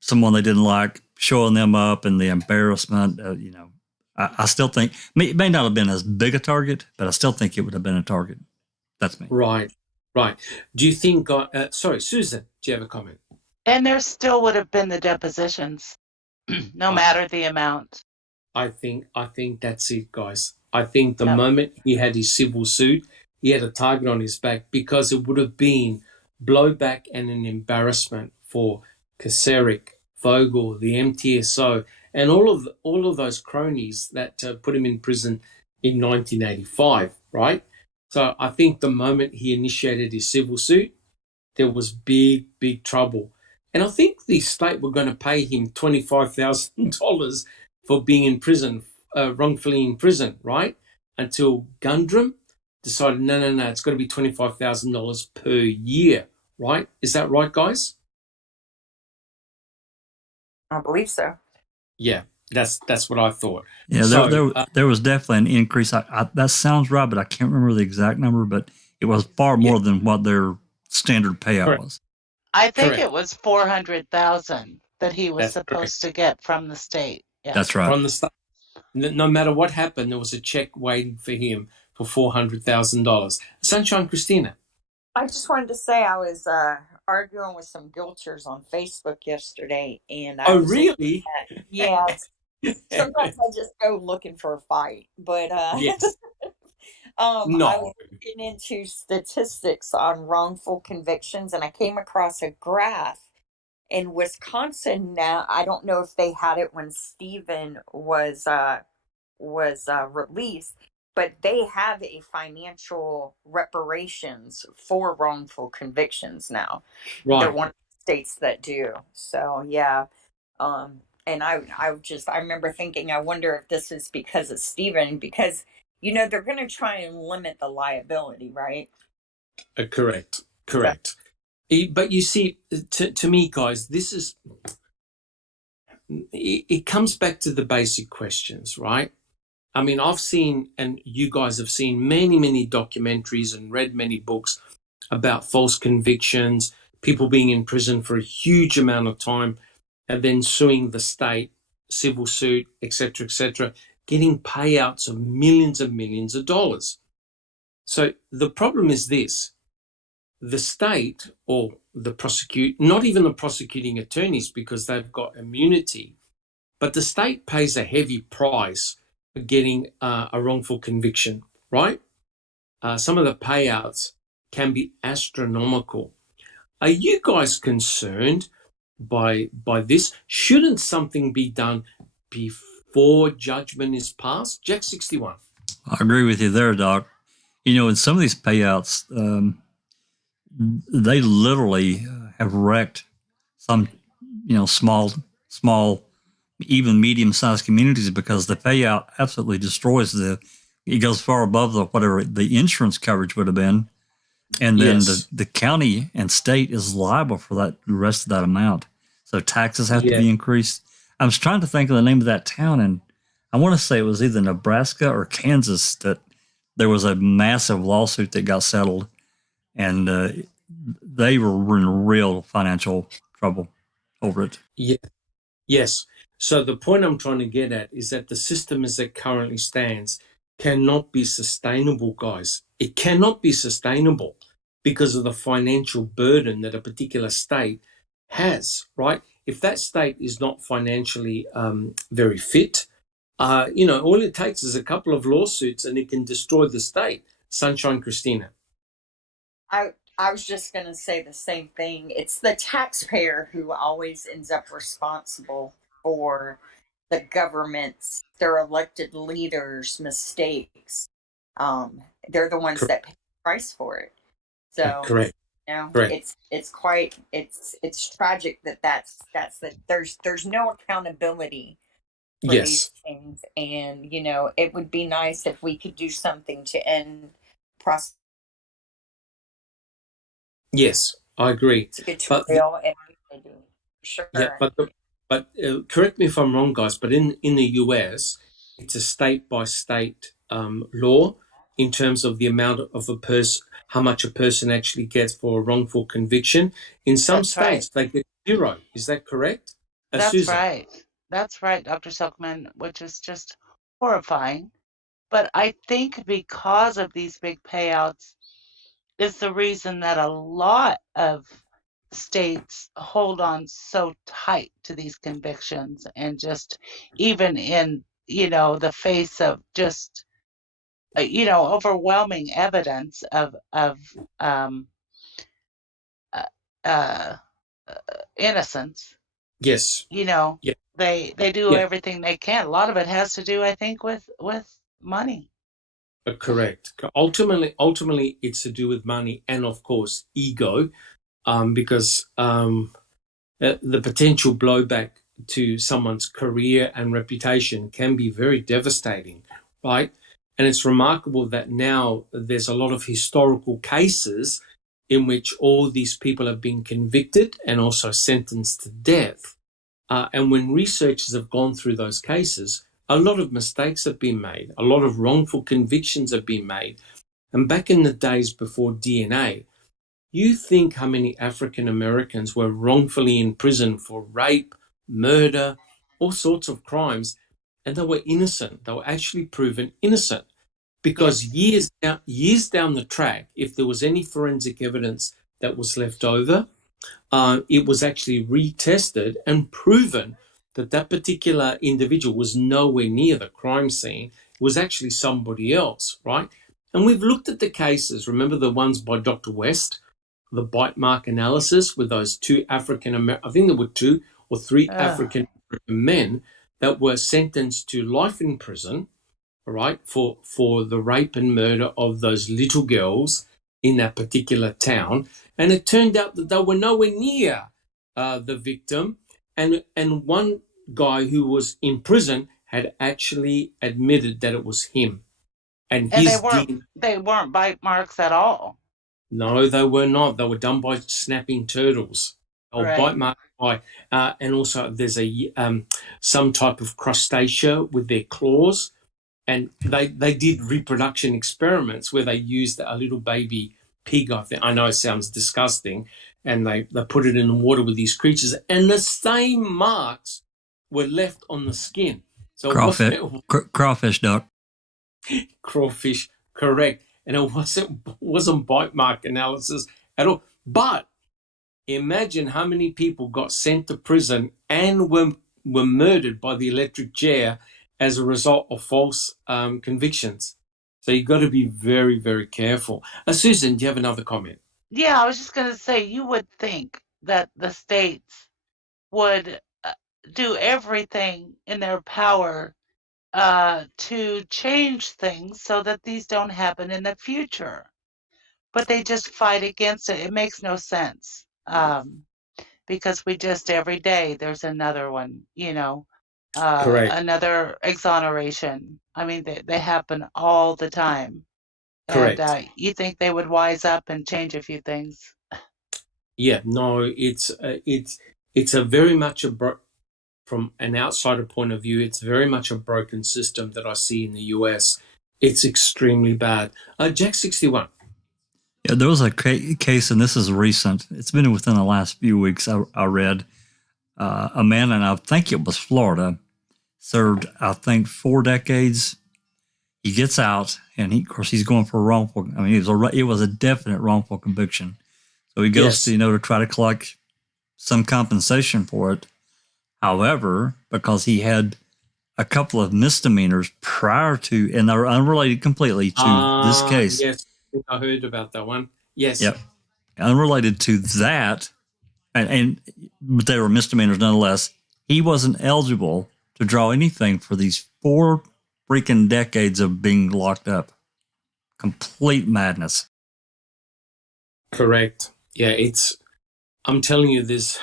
someone they didn't like, showing them up and the embarrassment. I still think it may not have been as big a target, but I still think it would have been a target. That's me. Right. Do you think? Sorry, Susan, do you have a comment? And there still would have been the depositions, no matter the amount. I think that's it, guys. I think the moment he had his civil suit, he had a target on his back because it would have been blowback and an embarrassment for Kaseric, Vogel, the MTSO, and all of those cronies that put him in prison in 1985, right? So I think the moment he initiated his civil suit, there was big trouble. And I think the state were going to pay him $25,000 for being in prison, wrongfully in prison, right? Until Gundrum decided, no, it's got to be $25,000 per year, right? Is that right, guys? I believe so. Yeah. That's what I thought. Yeah, So there was definitely an increase. That sounds right, but I can't remember the exact number. But it was far more than what their standard payout correct, was. I think correct. it was 400,000 that he was That's correct. supposed to get from the state. Yeah. That's right. From the start, no matter what happened, there was a check waiting for him for $400,000. Sunshine Christina. I just wanted to say I was arguing with some guilters on Facebook yesterday, and I Oh, was looking really? at, yeah, sometimes I just go looking for a fight, but Yes. I was No. looking into statistics on wrongful convictions, and I came across a graph in Wisconsin. Now I don't know if they had it when Stephen was released, but they have a financial reparations for wrongful convictions now. They're Right. one of the states that do. So yeah, and I remember thinking, I wonder if this is because of Stephen, because they're going to try and limit the liability, right? Correct. So, Correct. But you see, to me, guys, this is it comes back to the basic questions, right? I mean, I've seen, and you guys have seen many, many documentaries and read many books about false convictions, people being in prison for a huge amount of time, and then suing the state, civil suit, etc., getting payouts of millions and millions of dollars. So the problem is this: the state or not even the prosecuting attorneys, because they've got immunity, but the state pays a heavy price for getting a wrongful conviction, right? Some of the payouts can be astronomical. Are you guys concerned by this? Shouldn't something be done before judgment is passed? Jack 61. I agree with you there, Doc. In some of these payouts, they literally have wrecked some, small, even medium-sized communities because the payout absolutely destroys it goes far above whatever the insurance coverage would have been. And then Yes. the county and state is liable for the rest of that amount. So taxes have to Yeah. be increased. I was trying to think of the name of that town, and I want to say it was either Nebraska or Kansas that there was a massive lawsuit that got settled, and they were in real financial trouble over it. Yeah. Yes. So the point I'm trying to get at is that the system as it currently stands cannot be sustainable, guys. It cannot be sustainable because of the financial burden that a particular state has, right? If that state is not financially very fit, all it takes is a couple of lawsuits and it can destroy the state. Sunshine Christina. I was just going to say the same thing. It's the taxpayer who always ends up responsible for the government's, their elected leaders' mistakes. They're the ones that pay the price for it. So, Correct. Correct. it's tragic that there's no accountability for Yes. these things, and it would be nice if we could do something to end prosecution. Yes, I agree. But Sure. yeah, but correct me if I'm wrong, guys. But in the US, it's a state by state law in terms of the amount of how much a person actually gets for a wrongful conviction. In some That's states, right. they get 0. Is that correct? That's Susan. right. That's right, Dr. Silkman, which is just horrifying. But I think because of these big payouts is the reason that a lot of states hold on so tight to these convictions, and just even in, the face of just, overwhelming evidence of um, uh, uh, innocence. Yes. Yeah. They do Yeah. everything they can. A lot of it has to do, I think, with money. Correct. Ultimately, it's to do with money and, of course, ego, because the potential blowback to someone's career and reputation can be very devastating, right? And it's remarkable that now there's a lot of historical cases in which all these people have been convicted and also sentenced to death. And when researchers have gone through those cases, a lot of mistakes have been made. A lot of wrongful convictions have been made. And back in the days before DNA, you think how many African Americans were wrongfully in prison for rape, murder, all sorts of crimes, and they were innocent. They were actually proven innocent because Yes. years down the track, if there was any forensic evidence that was left over, it was actually retested and proven that that particular individual was nowhere near the crime scene. It was actually somebody else, right? And we've looked at the cases. Remember the ones by Dr. West, the bite mark analysis with those two African American, I think there were 2 or 3 Ugh. African men that were sentenced to life in prison, all right, for the rape and murder of those little girls in that particular town. And it turned out that they were nowhere near the victim. And one guy who was in prison had actually admitted that it was him. And And his DNA. they weren't bite marks at all. No, they were not. They were done by snapping turtles or bite Right. marks by, and also there's some type of crustacea with their claws, and they did reproduction experiments where they used a little baby pig. I think I know it sounds disgusting, and they put it in the water with these creatures, and the same marks were left on the skin. So Crawfish, crawfish duck. crawfish, correct, and it wasn't bite mark analysis at all. But imagine how many people got sent to prison and were murdered by the electric chair as a result of false convictions. So you've got to be very, very careful. Susan, do you have another comment? Yeah, I was just going to say, you would think that the states would do everything in their power to change things so that these don't happen in the future. But they just fight against it. It makes no sense. Because we just every day there's another one, Correct, another exoneration. I mean, they happen all the time. And correct. you think they would wise up and change a few things. Yeah, no, it's a very much from an outsider point of view, it's very much a broken system that I see in the US. It's extremely bad. Jack 61. Yeah, there was a case, and this is recent. It's been within the last few weeks. I read a man, and I think it was Florida, served, I think, 4 decades. He gets out, and of course, he's going for a wrongful. I mean, it was a definite wrongful conviction. So he goes Yes. to try to collect some compensation for it. However, because he had a couple of misdemeanors prior to, and they're unrelated completely to this case. Yes, I heard about that one. Yes. Yep. Unrelated to that, but they were misdemeanors nonetheless. He wasn't eligible to draw anything for these 4 freaking decades of being locked up. Complete madness. Correct. Yeah, I'm telling you this,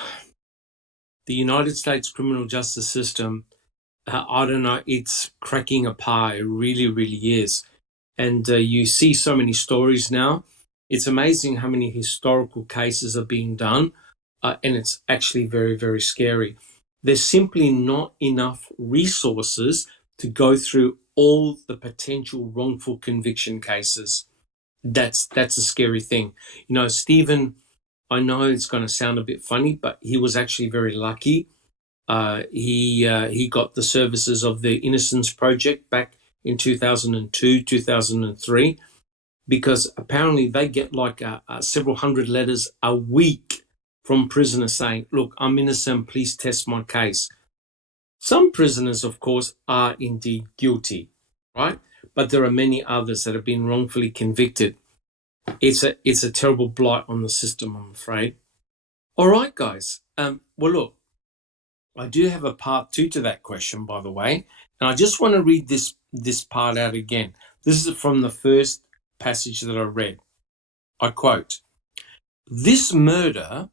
the United States criminal justice system, I don't know, it's cracking apart. It really, really is. And you see so many stories now. It's amazing how many historical cases are being done. And it's actually very, very scary. There's simply not enough resources to go through all the potential wrongful conviction cases. That's a scary thing. Stephen, I know it's going to sound a bit funny, but he was actually very lucky. He got the services of the Innocence Project back in 2002, 2003, because apparently they get like several hundred letters a week from prisoners saying, look, I'm innocent, please test my case. Some prisoners, of course, are indeed guilty, right? But there are many others that have been wrongfully convicted. It's a terrible blight on the system, I'm afraid. All right, guys. Well, look, I do have a part 2 to that question, by the way, and I just want to read this part out again. This is from the first passage that I read. I quote, "This murder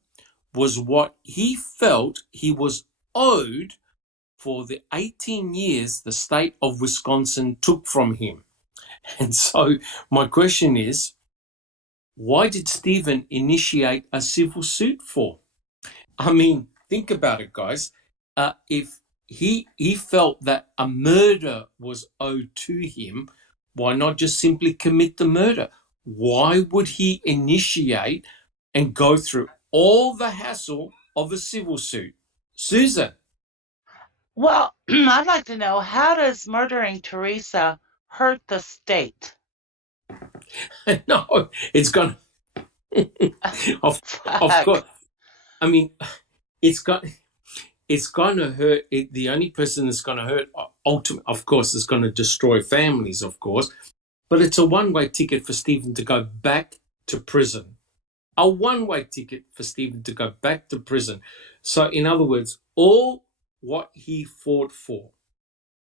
was what he felt he was owed for the 18 years the state of Wisconsin took from him." And so my question is, why did Stephen initiate a civil suit for? I mean, think about it, guys. if he felt that a murder was owed to him, why not just simply commit the murder? Why would he initiate and go through all the hassle of a civil suit? Susan? Well, I'd like to know, how does murdering Teresa hurt the state? No, it's gone. of course. I mean, it's going to hurt. The only person that's going to hurt, ultimately, of course, is going to destroy families, of course. But it's a one-way ticket for Stephen to go back to prison. A one-way ticket for Stephen to go back to prison. So, in other words, all what he fought for,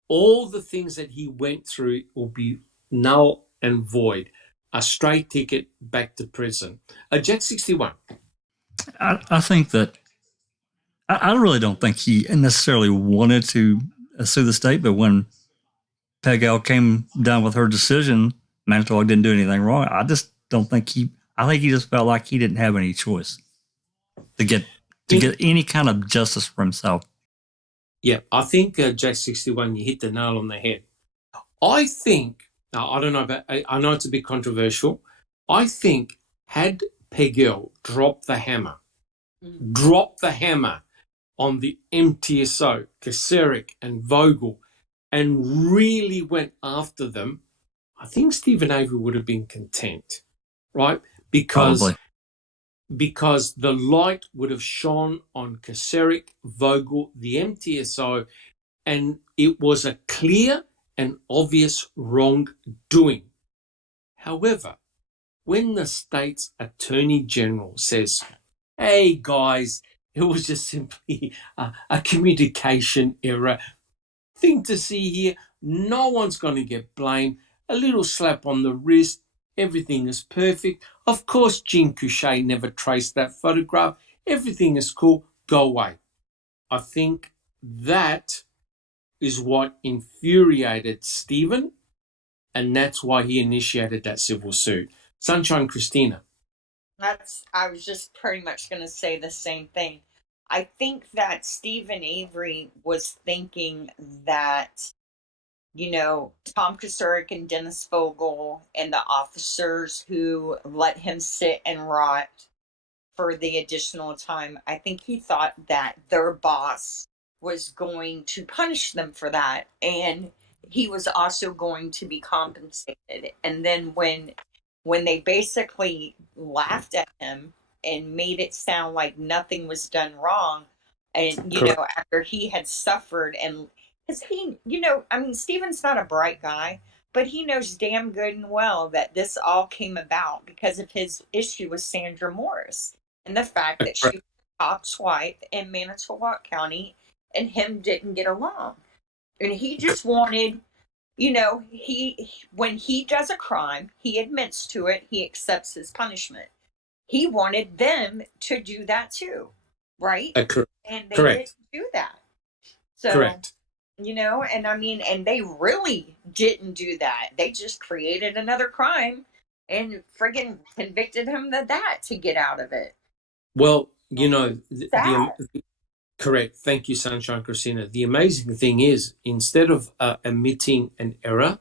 all the things that he went through will be null and void. A straight ticket back to prison. Jack 61. I think that I really don't think he necessarily wanted to sue the state, but when Peg came down with her decision, Manitowoc didn't do anything wrong. I just don't think I think he just felt like he didn't have any choice to get any kind of justice for himself. Yeah, I think Jack 61, you hit the nail on the head. I think, now I don't know about, I know it's a bit controversial. I think had Pegel dropped the hammer on the MTSO, Kaseric and Vogel, and really went after them, I think Stephen Avery would have been content, right? Because the light would have shone on Kaseric, Vogel, the MTSO, and it was a clear and obvious wrongdoing. However, when the state's Attorney General says, hey guys, it was just simply a communication error, thing to see here, no one's going to get blamed, a little slap on the wrist, everything is perfect. Of course, Jean Couchet never traced that photograph. Everything is cool. Go away. I think that is what infuriated Stephen, and that's why he initiated that civil suit. Sunshine Christina. I was just pretty much going to say the same thing. I think that Stephen Avery was thinking that, Tom Kasuric and Dennis Vogel and the officers who let him sit and rot for the additional time, I think he thought that their boss was going to punish them for that, and he was also going to be compensated. And then when they basically laughed at him and made it sound like nothing was done wrong, and after he had suffered, and because Stephen's not a bright guy, but he knows damn good and well that this all came about because of his issue with Sandra Morris and the fact that she was the cop's wife in Manitowoc County and him didn't get along. And he just wanted, when he does a crime, he admits to it, he accepts his punishment. He wanted them to do that too, right? And they didn't do that. So, correct. And they really didn't do that. They just created another crime and friggin' convicted him of that to get out of it. Well, correct. Thank you, Sunshine Christina. The amazing thing is, instead of admitting an error,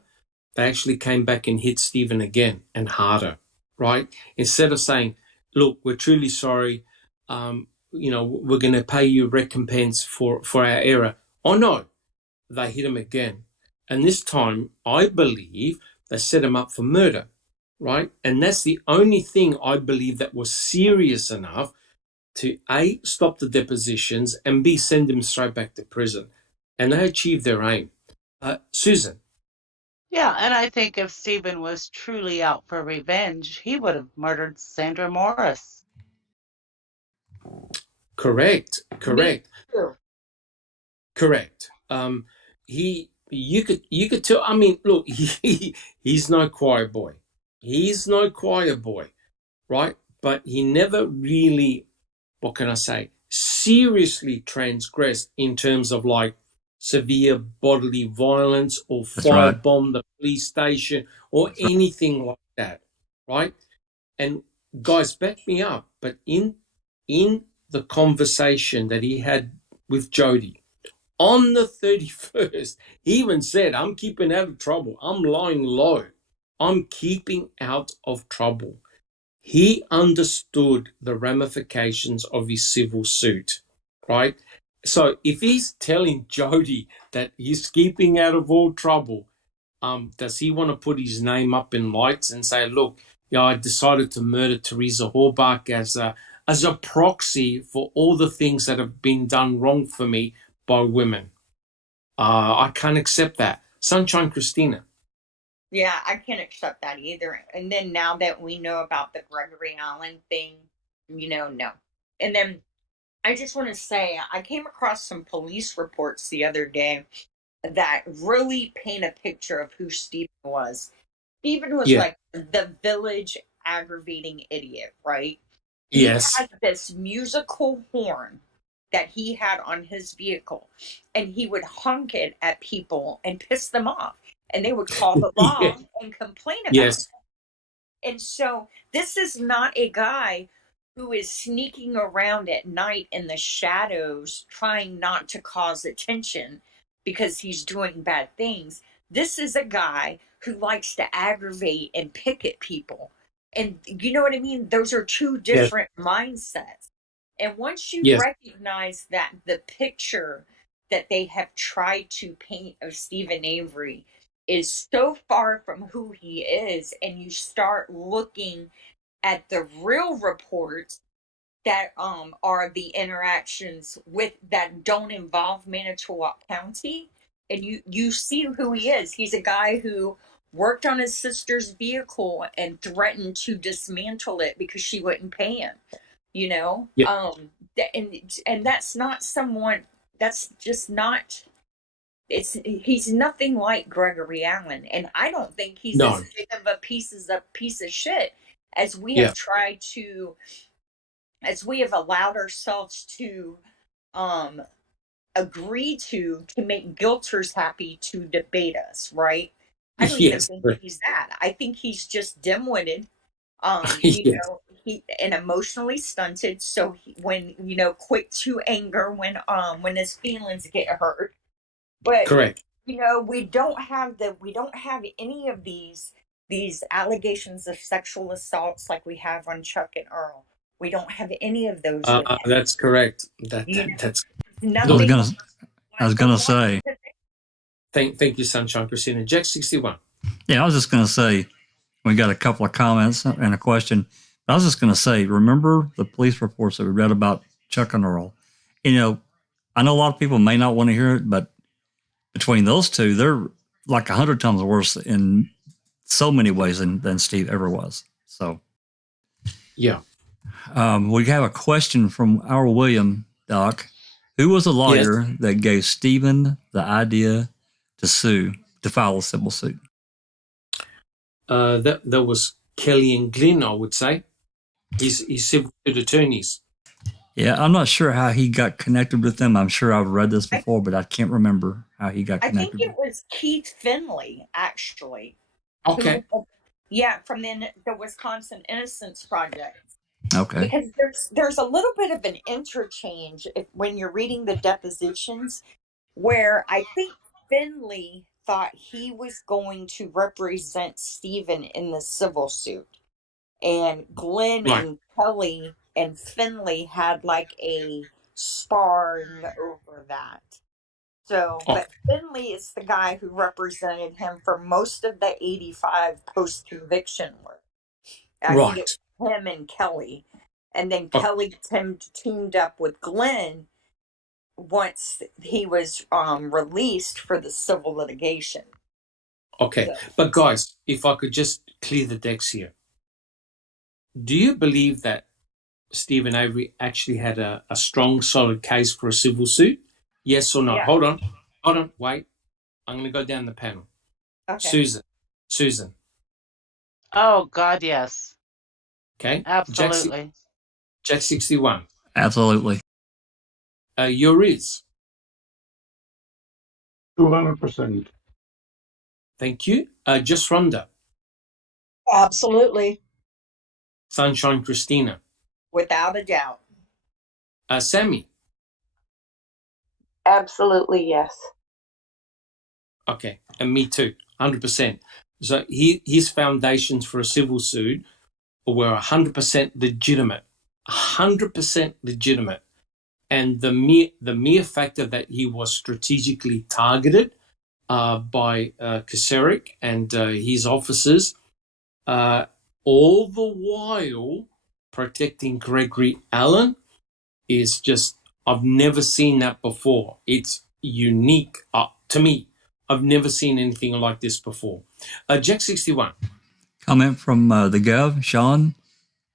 they actually came back and hit Stephen again and harder, right? Instead of saying, look, we're truly sorry, we're going to pay you recompense for our error. Oh, no, they hit him again. And this time, I believe they set him up for murder, right? And that's the only thing I believe that was serious enough to A, stop the depositions, and B, send him straight back to prison. And they achieved their aim. Susan. Yeah, and I think if Stephen was truly out for revenge, he would have murdered Sandra Morris. Correct. You could tell. I mean, look, he's no choir boy. He's no choir boy, right? But he never really, what can I say, seriously transgressed in terms of like severe bodily violence or firebomb the police station or anything like that, right? And guys, back me up. But in the conversation that he had with Jody, On the 31st, he even said, I'm keeping out of trouble. I'm lying low. I'm keeping out of trouble. He understood the ramifications of his civil suit, right? So if he's telling Jody that he's keeping out of all trouble, does he want to put his name up in lights and say, look, I decided to murder Teresa Horbach as a proxy for all the things that have been done wrong for me by women? I can't accept that. Sunshine Christina. Yeah, I can't accept that either. And then now that we know about the Gregory Allen thing, no. And then I just want to say, I came across some police reports the other day that really paint a picture of who Stephen was. Stephen was Yeah. like the village aggravating idiot, right? He Yes. had this musical horn that he had on his vehicle, and he would honk it at people and piss them off. And they would call the law and complain about it. And so this is not a guy who is sneaking around at night in the shadows trying not to cause attention because he's doing bad things. This is a guy who likes to aggravate and pick at people. And you know what I mean? Those are two different mindsets. And once you recognize that the picture that they have tried to paint of Stephen Avery is so far from who he is, and you start looking at the real reports that are the interactions with that don't involve Manitowoc County, and you see who he is. He's a guy who worked on his sister's vehicle and threatened to dismantle it because she wouldn't pay him. And that's not someone. That's just not. He's nothing like Gregory Allen, and I don't think he's as big of a piece of shit as we have tried to, as we have allowed ourselves to agree to make guilters happy to debate us, right? I don't even think he's that. I think he's just dim-witted, he and emotionally stunted. So when quick to anger when his feelings get hurt. But correct. We don't have any of these allegations of sexual assaults like we have on Chuck and Earl. We don't have any of those with him. That's correct. That's nothing. I was gonna say. Thank you, Sunshine Christina. Jack 61. Yeah, I was just gonna say we got a couple of comments and a question. I was just gonna say, remember the police reports that we read about Chuck and Earl? I know a lot of people may not want to hear it, but between those two, they're like 100 times worse in so many ways than Steve ever was. So, yeah. We have a question from our William, Doc. Who was the lawyer that gave Stephen the idea to file a civil suit? That was Kelly and Glynn, I would say. He's civil suit attorneys. Yeah, I'm not sure how he got connected with them. I'm sure I've read this before, but I can't remember how he got connected. I think it was Keith Finley, actually. Okay. From the Wisconsin Innocence Project. Okay. Because there's a little bit of an interchange when you're reading the depositions, where I think Finley thought he was going to represent Stephen in the civil suit, and Glenn and Kelly and Finley had like a sparring over that. So, but Finley is the guy who represented him for most of the 85 post-conviction work. I think it was him and Kelly. And then Kelly teamed up with Glenn once he was released for the civil litigation. Okay. So. But guys, if I could just clear the decks here. Do you believe that Stephen Avery actually had a strong, solid case for a civil suit? Yes or no? Yeah. Hold on. Wait. I'm going to go down the panel. Okay. Susan. Oh, God, yes. Okay. Absolutely. Jack 61. Absolutely. Yours. 200%. Thank you. Just Rhonda. Absolutely. Sunshine Christina. Without a doubt. Sammy. Absolutely, yes. Okay, and me too, 100%. So his foundations for a civil suit were 100% legitimate, 100% legitimate. And the mere factor that he was strategically targeted by Kaseric and his officers, all the while protecting Gregory Allen, is just, I've never seen that before. It's unique to me. I've never seen anything like this before. Jack 61. Comment from the Gov, Sean.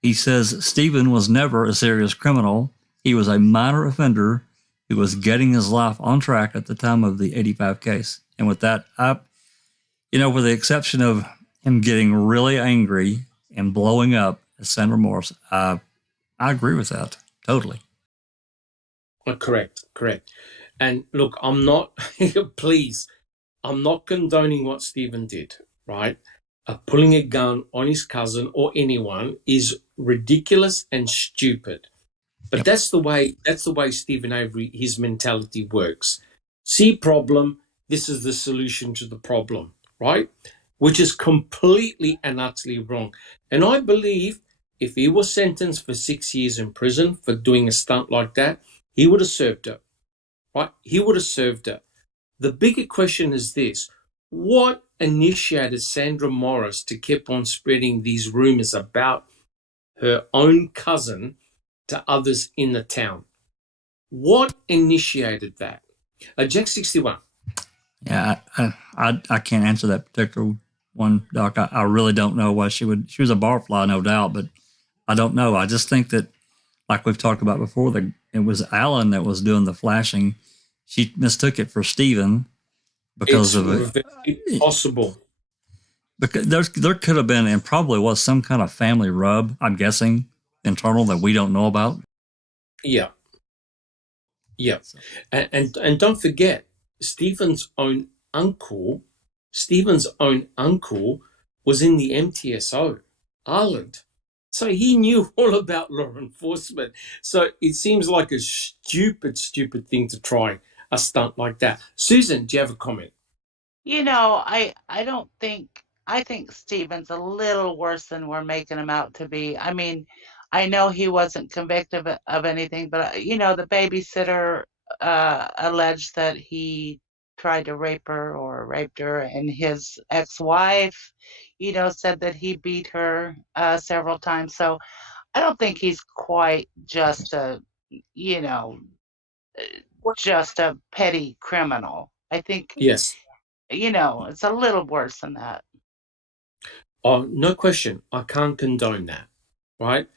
He says Stephen was never a serious criminal. He was a minor offender who was getting his life on track at the time of the 85 case. And with that, with the exception of him getting really angry and blowing up at Sandra Morse, I agree with that totally. Correct. And look, I'm not, please, I'm not condoning what Stephen did, right? Pulling a gun on his cousin or anyone is ridiculous and stupid. But that's the way Stephen Avery, his mentality works. See problem, this is the solution to the problem, right? Which is completely and utterly wrong. And I believe if he was sentenced for 6 years in prison for doing a stunt like that, he would have served it, right? He would have served it. The bigger question is this: what initiated Sandra Morris to keep on spreading these rumors about her own cousin to others in the town? What initiated that? Jack 61. Yeah, I can't answer that particular one, Doc. I really don't know why she would. She was a barfly, no doubt, but I don't know. I just think that, like we've talked about before, that it was Alan that was doing the flashing. She mistook it for Stephen because of it. It's possible. Because there could have been, and probably was, some kind of family rub, I'm guessing, internal that we don't know about. Yeah. And don't forget, Stephen's own uncle was in the MTSO, Ireland. So he knew all about law enforcement. So it seems like a stupid thing to try a stunt like that. Susan, do you have a comment? I think Stephen's a little worse than we're making him out to be. I mean, I know he wasn't convicted of anything, but the babysitter alleged that he tried to rape her or raped her, and his ex-wife, said that he beat her several times. So I don't think he's quite just just a petty criminal. I think, Yes. it's a little worse than that. Oh, no question. I can't condone that, right?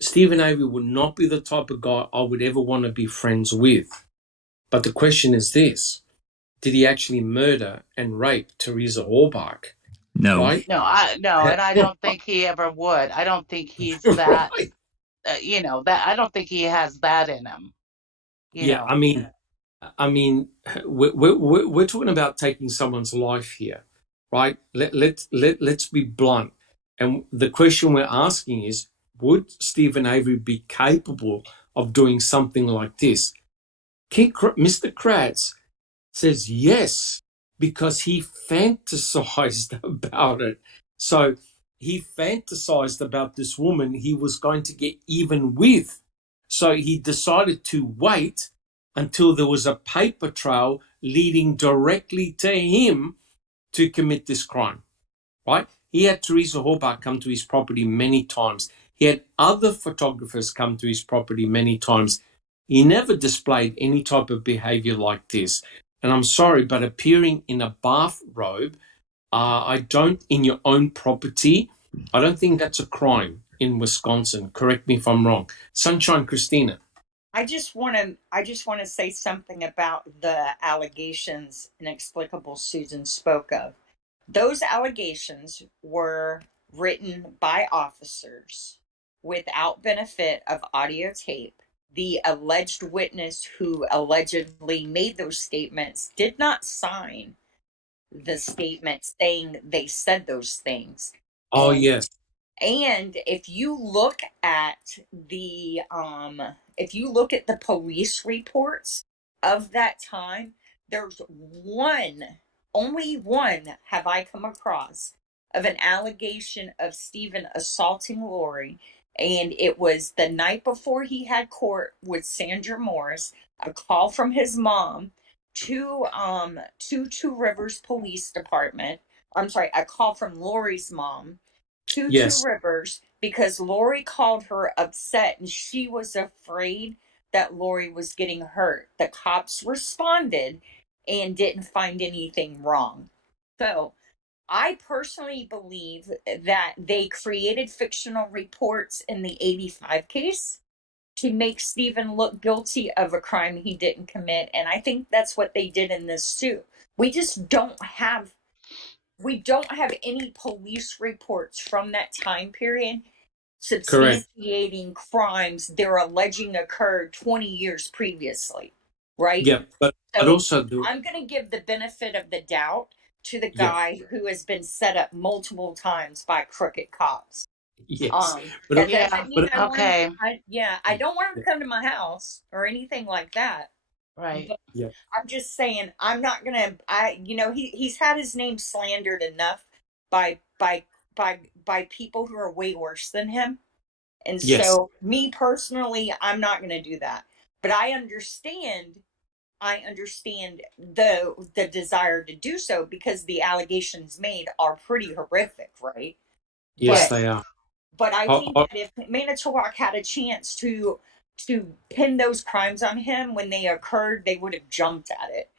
Stephen Avery would not be the type of guy I would ever want to be friends with. But the question is this: did he actually murder and rape Teresa Orbach? No. Right? No, and I don't think he ever would. I don't think he's that, Right. I don't think he has that in him. Yeah, I mean, we're talking about taking someone's life here, right? Let's be blunt. And the question we're asking is, would Stephen Avery be capable of doing something like this? Mr. Kratz says yes, because he fantasized about it. So he fantasized about this woman he was going to get even with. So he decided to wait until there was a paper trail leading directly to him to commit this crime, right? He had Teresa Horbach come to his property many times. He had other photographers come to his property many times. He never displayed any type of behavior like this. And I'm sorry, but appearing in a bathrobe, in your own property, I don't think that's a crime in Wisconsin. Correct me if I'm wrong. Sunshine Christina. I just want to say something about the allegations inexplicable Susan spoke of. Those allegations were written by officers without benefit of audio tape. The alleged witness who allegedly made those statements did not sign the statement saying they said those things. Oh, yes. And if you look at the police reports, of that time, there's only one have I come across of an allegation of Stephen assaulting Lori. And it was the night before he had court with Sandra Morris, a call from his mom to Two Rivers Police Department. I'm sorry, a call from Lori's mom to Two Yes, Rivers because Lori called her upset and she was afraid that Lori was getting hurt. The cops responded and didn't find anything wrong. So I personally believe that they created fictional reports in the 85 case to make Stephen look guilty of a crime he didn't commit. And I think that's what they did in this too. We just don't have any police reports from that time period correct. substantiating crimes they're alleging occurred 20 years previously, right? Yeah, but So also I'm going to give the benefit of the doubt to the yeah, guy who has been set up multiple times by crooked cops. yes, That Yeah. doesn't mean but I want him. Okay. I don't want him to come to my house or anything like that. Right. But yeah, I'm just saying, I'm not gonna. He's had his name slandered enough by people who are way worse than him. And yes, so, me personally, I'm not going to do that. But I understand. I understand the desire to do so because the allegations made are pretty horrific, right? yes, But Yes. they are. I I, think I, that if Manitowoc had a chance to pin those crimes on him when they occurred, they would have jumped at it.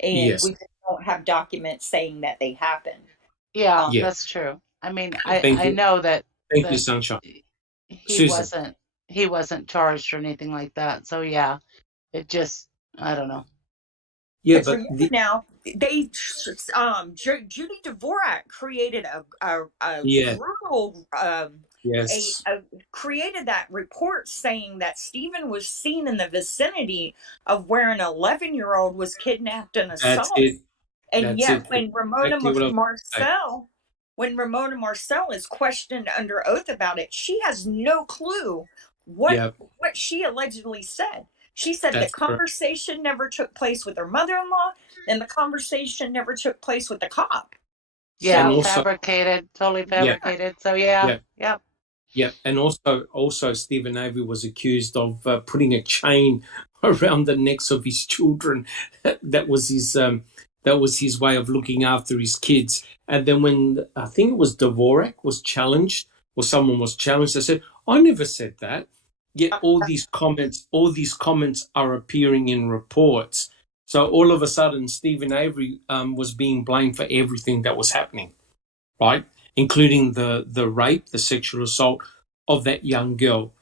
And we yes, just don't have documents saying that they happened. Yeah, Um, yeah. that's true. I mean, Thank I you, know that thank you, that Sunshine. he Susan. wasn't he wasn't charged or anything like that. So yeah, it just I don't know. Yeah, Because but remember now, Judy Dvorak created a yeah, brutal yes, created that report saying that Stephen was seen in the vicinity of where an 11-year-old was kidnapped and that's assaulted. it. And That's yet, it. That's exactly what I was going to say. When Ramona Marcel is questioned under oath about it, she has no clue what Yeah, she allegedly said. She said the that's correct. conversation never took place with her mother-in-law, and the conversation never took place with the cop. And Yeah, So, also, fabricated, totally yeah, fabricated. So yeah, yeah, yep. yeah, and also Stephen Avery was accused of putting a chain around the necks of his children. that was his way of looking after his kids. And then when I think it was Dvorak was challenged, or someone was challenged, they said, "I never said that." Yet all these comments are appearing in reports. So all of a sudden, Stephen Avery was being blamed for everything that was happening, right? Including the rape, the sexual assault of that young girl.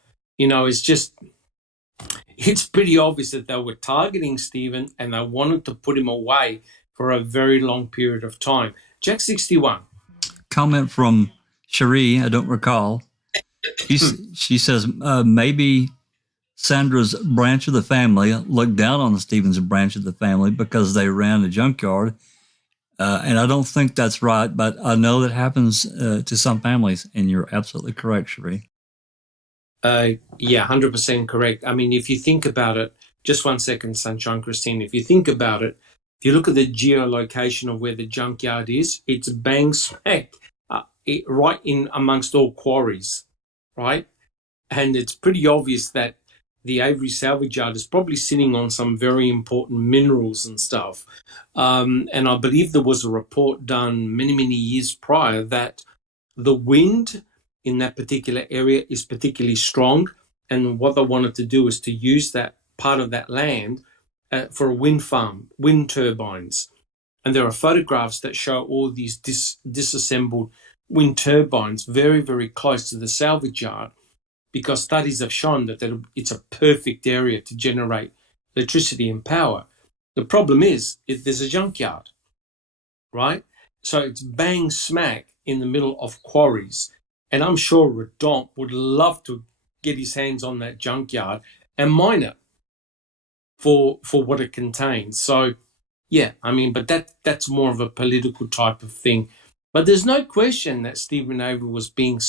It's pretty obvious that they were targeting Stephen and they wanted to put him away for a very long period of time. Jack 61. Comment from Cherie, I don't recall. She says maybe Sandra's branch of the family looked down on Stephen's branch of the family because they ran a junkyard. And I don't think that's right, but I know that happens to some families, and you're absolutely correct, Cherie. Yeah, 100% correct. I mean, if you think about it, just 1 second, Sunshine Christine. If you think about it, if you look at the geolocation of where the junkyard is, it's bang smack right in amongst all quarries, right? And it's pretty obvious that the Avery salvage yard is probably sitting on some very important minerals and stuff. And I believe there was a report done many, many years prior that the wind in that particular area is particularly strong. And what they wanted to do is to use that part of that land for a wind farm, wind turbines. And there are photographs that show all these disassembled wind turbines very, very close to the salvage yard, because studies have shown that it's a perfect area to generate electricity and power. The problem is there's a junkyard, right? So it's bang smack in the middle of quarries. And I'm sure Redon would love to get his hands on that junkyard and mine it for what it contains. So, yeah, I mean, but that's more of a political type of thing. But there's no question that Stephen Avery was being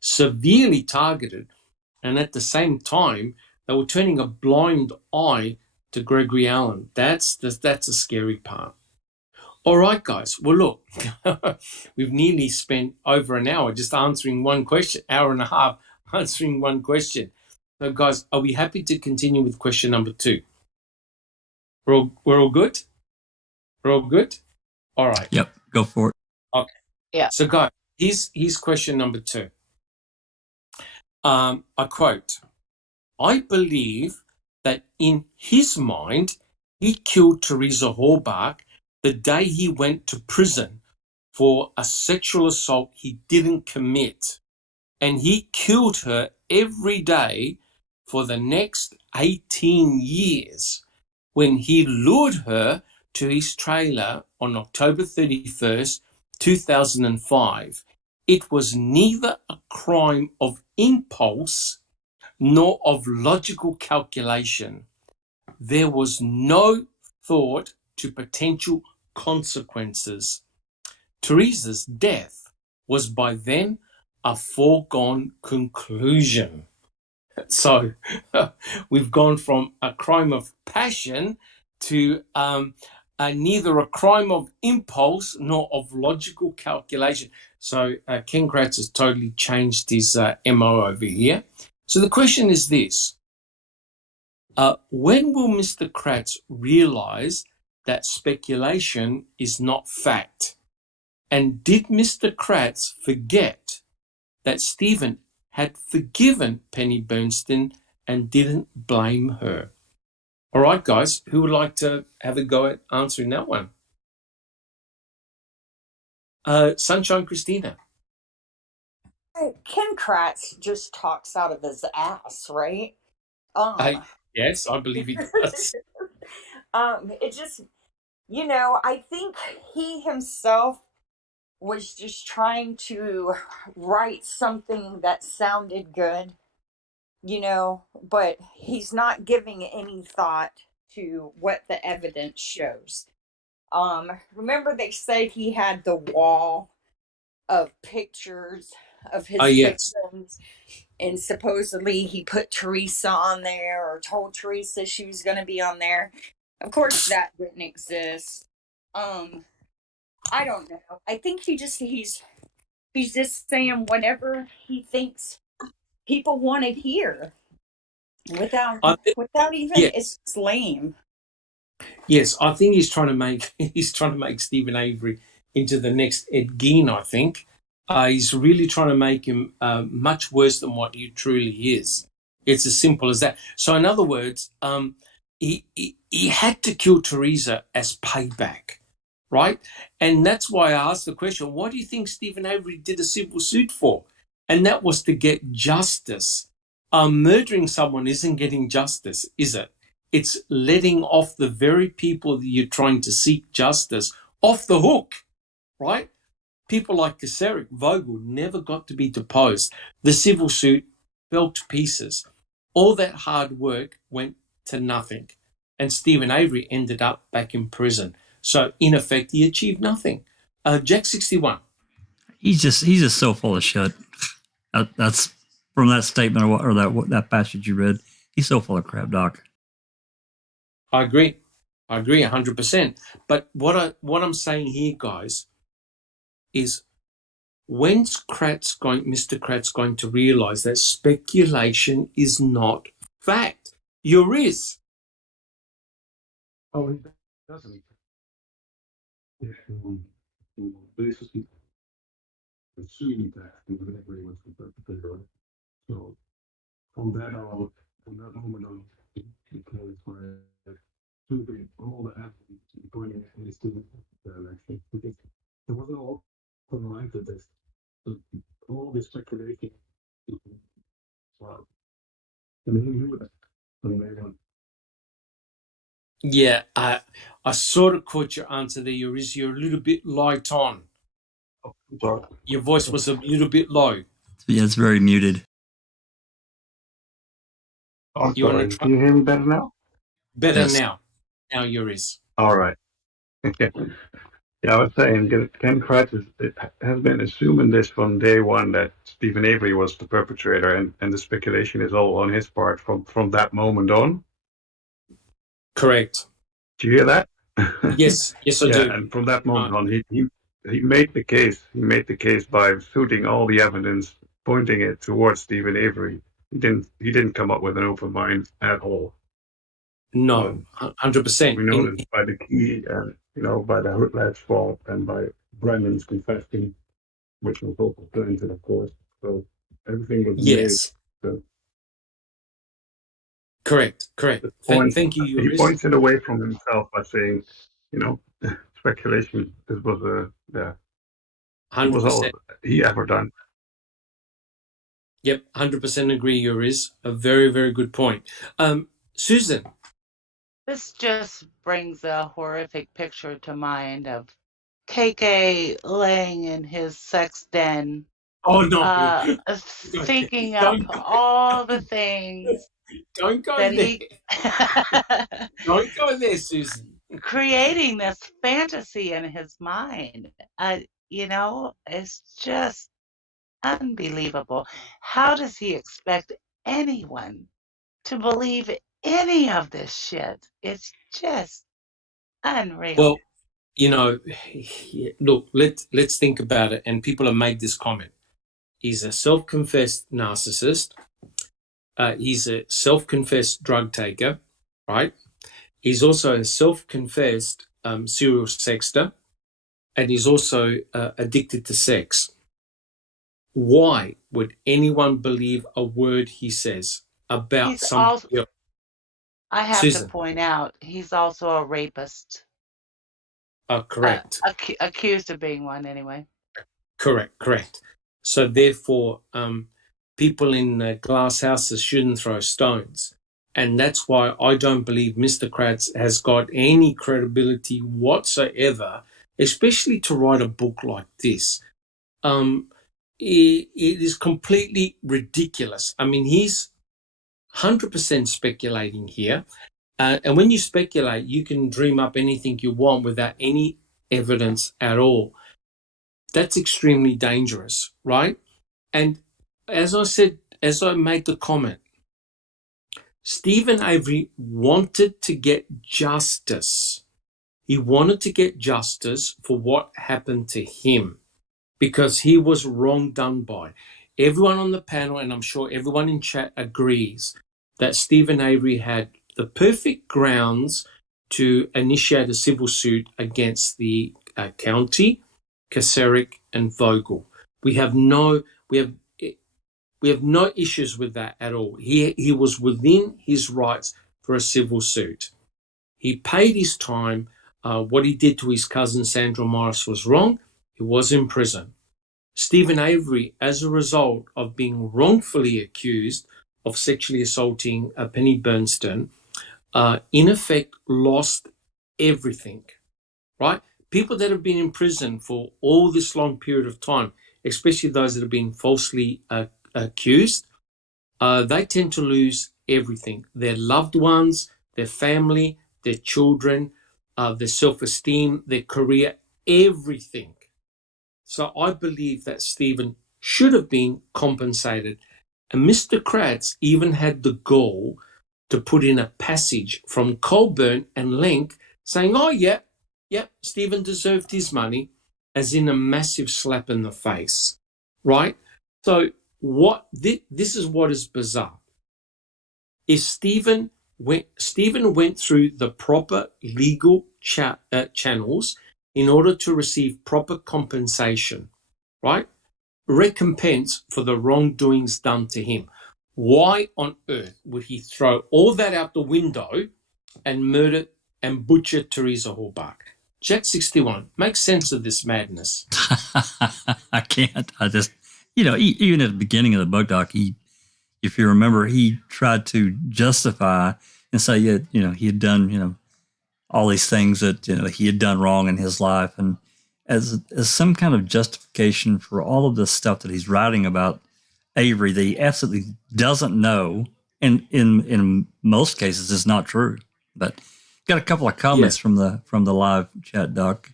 severely targeted. And at the same time, they were turning a blind eye to Gregory Allen. That's a scary part. All right, guys. Well, look, we've nearly spent over an hour just answering one question, hour and a half answering one question. So, guys, are we happy to continue with question number 2? We're all good? We're all good? All right. Yep, go for it. Okay. Yeah. So, guys, here's question number 2. I quote, I believe that in his mind, he killed Teresa Horbach the day he went to prison for a sexual assault he didn't commit. And he killed her every day for the next 18 years when he lured her to his trailer on October 31st, 2005. It was neither a crime of impulse nor of logical calculation. There was no thought to potential consequences. Teresa's death was by then a foregone conclusion. So we've gone from a crime of passion to neither a crime of impulse nor of logical calculation. So Ken Kratz has totally changed his MO over here. So the question is this. When will Mr. Kratz realize that speculation is not fact? And did Mr. Kratz forget that Stephen had forgiven Penny Bernstein and didn't blame her? All right, guys, who would like to have a go at answering that one? Sunshine Christina. Ken Kratz just talks out of his ass, right? Yes, I believe he does. It just, I think he himself was just trying to write something that sounded good, but he's not giving any thought to what the evidence shows. Remember they said he had the wall of pictures of his victims, and supposedly he put Teresa on there or told Teresa she was going to be on there. Of course that didn't exist. I don't know. I think he's just saying whatever he thinks people want to hear without even it's lame. Yes, I think he's trying to make Stephen Avery into the next Ed Gein, I think. He's really trying to make him much worse than what he truly is. It's as simple as that. So in other words, he had to kill Teresa as payback, right? And that's why I asked the question, what do you think Stephen Avery did a civil suit for? And that was to get justice. Murdering someone isn't getting justice, is it? It's letting off the very people that you're trying to seek justice off the hook, right? People like Kaseric, Vogel never got to be deposed. The civil suit fell to pieces. All that hard work went to nothing. And Stephen Avery ended up back in prison. So, in effect, he achieved nothing. Jack 61. He's just so full of shit. That's from that statement or that passage you read. He's so full of crap, Doc. I agree 100%. But what I'm saying here, guys, is when's Mr. Kratz going to realize that speculation is not fact? You're is. Oh, he doesn't. Basically, assuming that whenever he was the perpetrator. So from that moment on, because all the athletes going in his direction, because there wasn't all aligned to this. So all this speculation. Wow. And he knew that. Yeah, I sort of caught your answer there. You're a little bit light on. Oh, sorry. Your voice was a little bit low. Yeah, it's very muted. Oh, sorry. Can you hear me better now? Better Yes. now. Now you're is. All right. Yeah, I was saying, Ken Kratz has been assuming this from day one that Stephen Avery was the perpetrator, and the speculation is all on his part from that moment on. Correct. Do you hear that? Yes, I Yeah, do. and from that moment on, he made the case. He made the case by suiting all the evidence, pointing it towards Stephen Avery. He didn't come up with an open mind at all. No, 100%. We know this by the key, by the Hoodlad's fault and by Brennan's confession, which was also planted, of course. So everything was made. Yes. So Correct. Thank you, he Joris. points it away from himself by saying, speculation. This was it was all 100%. he ever done. Yep, 100% agree, Joris. A very, very good point. Susan. This just brings a horrific picture to mind of KK laying in his sex den, Oh, no. thinking up all the things. Don't go that there. Don't go there, Susan. Creating this fantasy in his mind. It's just unbelievable. How does he expect anyone to believe any of this shit? It's just unreal. Well, look, let's think about it. And people have made this comment. He's a self-confessed narcissist. He's a self-confessed drug taker, right? He's also a self-confessed serial sexter, and he's also addicted to sex. Why would anyone believe a word he says about somebody else? I have Susan. to point out, he's also a rapist. Correct. Accused of being one, anyway. Correct. So therefore, people in glass houses shouldn't throw stones. And that's why I don't believe Mr. Kratz has got any credibility whatsoever, especially to write a book like this. It is completely ridiculous. I mean, he's 100% speculating here. And when you speculate, you can dream up anything you want without any evidence at all. That's extremely dangerous, right? And as I made the comment, Stephen Avery wanted to get justice. He wanted to get justice for what happened to him because he was wrong done by. Everyone on the panel, and I'm sure everyone in chat agrees, that Stephen Avery had the perfect grounds to initiate a civil suit against the county, Kaseric, and Vogel. We have no issues with that at all. He was within his rights for a civil suit. He paid his time. What he did to his cousin Sandra Morris was wrong. He was in prison. Stephen Avery, as a result of being wrongfully accused of sexually assaulting Penny Bernstein, in effect lost everything, right? People that have been in prison for all this long period of time, especially those that have been falsely accused, they tend to lose everything. Their loved ones, their family, their children, their self-esteem, their career, everything. So I believe that Stephen should have been compensated. And Mr. Kratz even had the gall to put in a passage from Colburn and Lenk saying, oh, yeah, Stephen deserved his money, as in a massive slap in the face, right? So this is what is bizarre. If Stephen went through the proper legal channels in order to receive proper compensation, right? Recompense for the wrongdoings done to him. Why on earth would he throw all that out the window and murder and butcher Teresa Halbach? Jack 61, make sense of this madness. I can't. I just, even at the beginning of the book, Doc, if you remember, he tried to justify and say, he had done, all these things that, he had done wrong in his life. And as some kind of justification for all of this stuff that he's writing about Avery that he absolutely doesn't know, and in most cases is not true. But got a couple of comments from the live chat, Doc.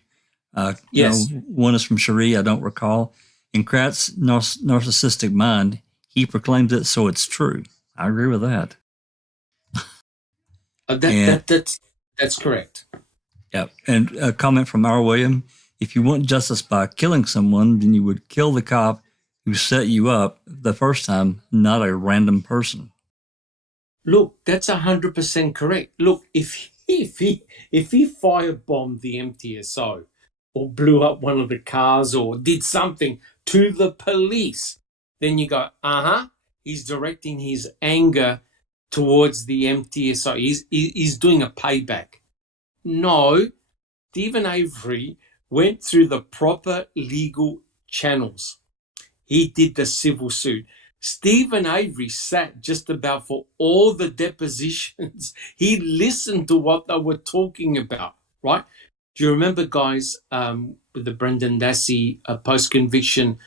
One is from Cherie, I don't recall. In Kratz's narcissistic mind, he proclaims it, so it's true. I agree with that. That's That's correct. Yep. And a comment from R. William, if you want justice by killing someone, then you would kill the cop who set you up the first time, not a random person. Look, that's 100% correct. Look, if he firebombed the MTSO or blew up one of the cars or did something to the police, then you go, he's directing his anger towards the MTSO. He's doing a payback. No, Stephen Avery went through the proper legal channels. He did the civil suit. Stephen Avery sat just about for all the depositions. He listened to what they were talking about, right? Do you remember, guys, with the Brendan Dassey post-conviction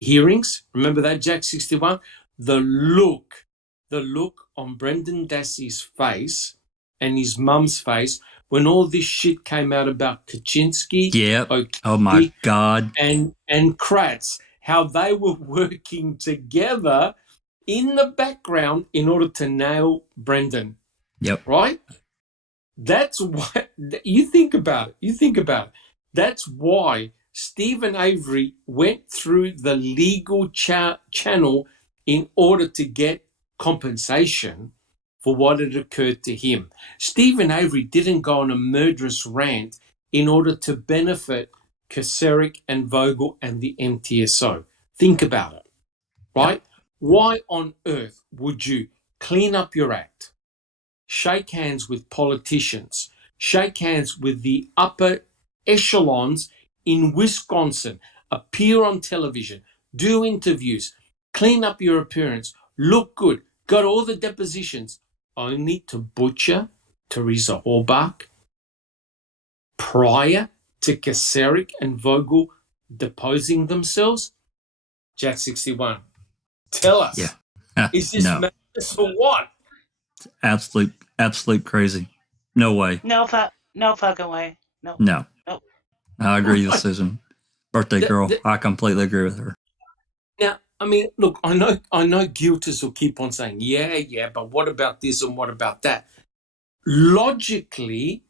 hearings? Remember that, Jack 61? The look on Brendan Dassey's face and his mum's face when all this shit came out about Kaczynski, Yep. Oh my God. and Kratz, how they were working together in the background in order to nail Brendan. Yep. Right? That's why you think about it. That's why Stephen Avery went through the legal channel in order to get compensation for what had occurred to him. Stephen Avery didn't go on a murderous rant in order to benefit Kaczynski and Vogel and the MTSO. Think about it, right? Yep. Why on earth would you clean up your act, shake hands with politicians, shake hands with the upper echelons in Wisconsin, appear on television, do interviews, clean up your appearance, look good, got all the depositions, only to butcher Teresa Halbach prior to Kaczynski and Vogel deposing themselves? Jack 61. Tell us. Yeah. Is this madness or what? Absolute crazy. No way. No fucking way. No. No. Nope. I agree with Susan. Birthday girl. I completely agree with her. Now, I mean, look, I know guilters will keep on saying, yeah, but what about this and what about that? Logically,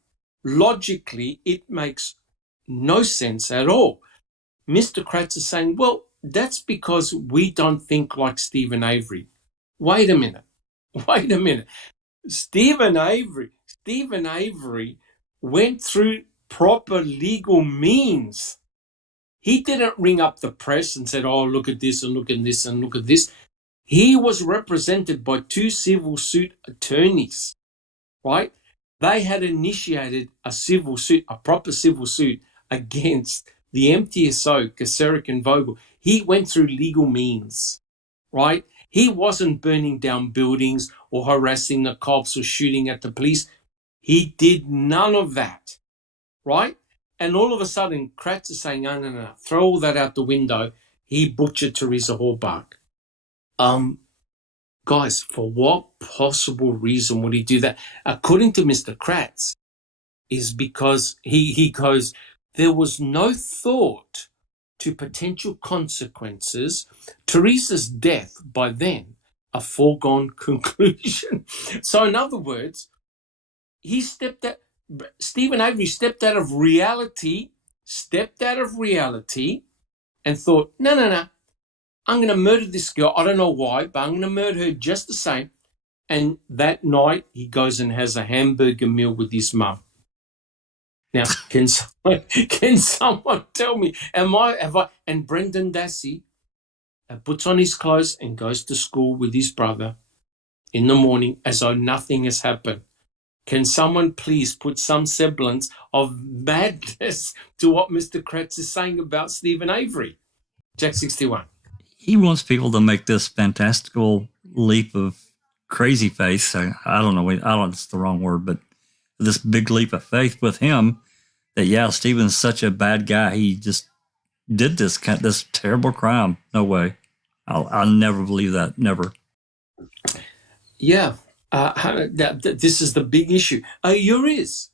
it makes no sense at all. Mr. Kratz is saying, well, that's because we don't think like Stephen Avery. Wait a minute. Stephen Avery went through proper legal means. He didn't ring up the press and said, oh, look at this and look at this and look at this. He was represented by two civil suit attorneys, right? They had initiated a civil suit, a proper civil suit against the MTSO, Kaczynski and Vogel. He went through legal means, right? He wasn't burning down buildings or harassing the cops or shooting at the police. He did none of that, right? And all of a sudden, Kratz is saying, no, throw all that out the window. He butchered Teresa Halbach. Guys, for what possible reason would he do that? According to Mr. Kratz, is because he goes, there was no thought to potential consequences. Teresa's death, by then, a foregone conclusion. So in other words, Stephen Avery stepped out of reality and thought, no, I'm going to murder this girl. I don't know why, but I'm going to murder her just the same. And that night, he goes and has a hamburger meal with his mum. Now, can someone tell me, and Brendan Dassey puts on his clothes and goes to school with his brother in the morning as though nothing has happened. Can someone please put some semblance of madness to what Mr. Kratz is saying about Stephen Avery? Jack 61. He wants people to make this fantastical leap of crazy faith. I don't know. It's the wrong word, but this big leap of faith with him that, Stephen's such a bad guy. He just did this terrible crime. No way. I'll never believe that. Never. Yeah. This is the big issue. Yours.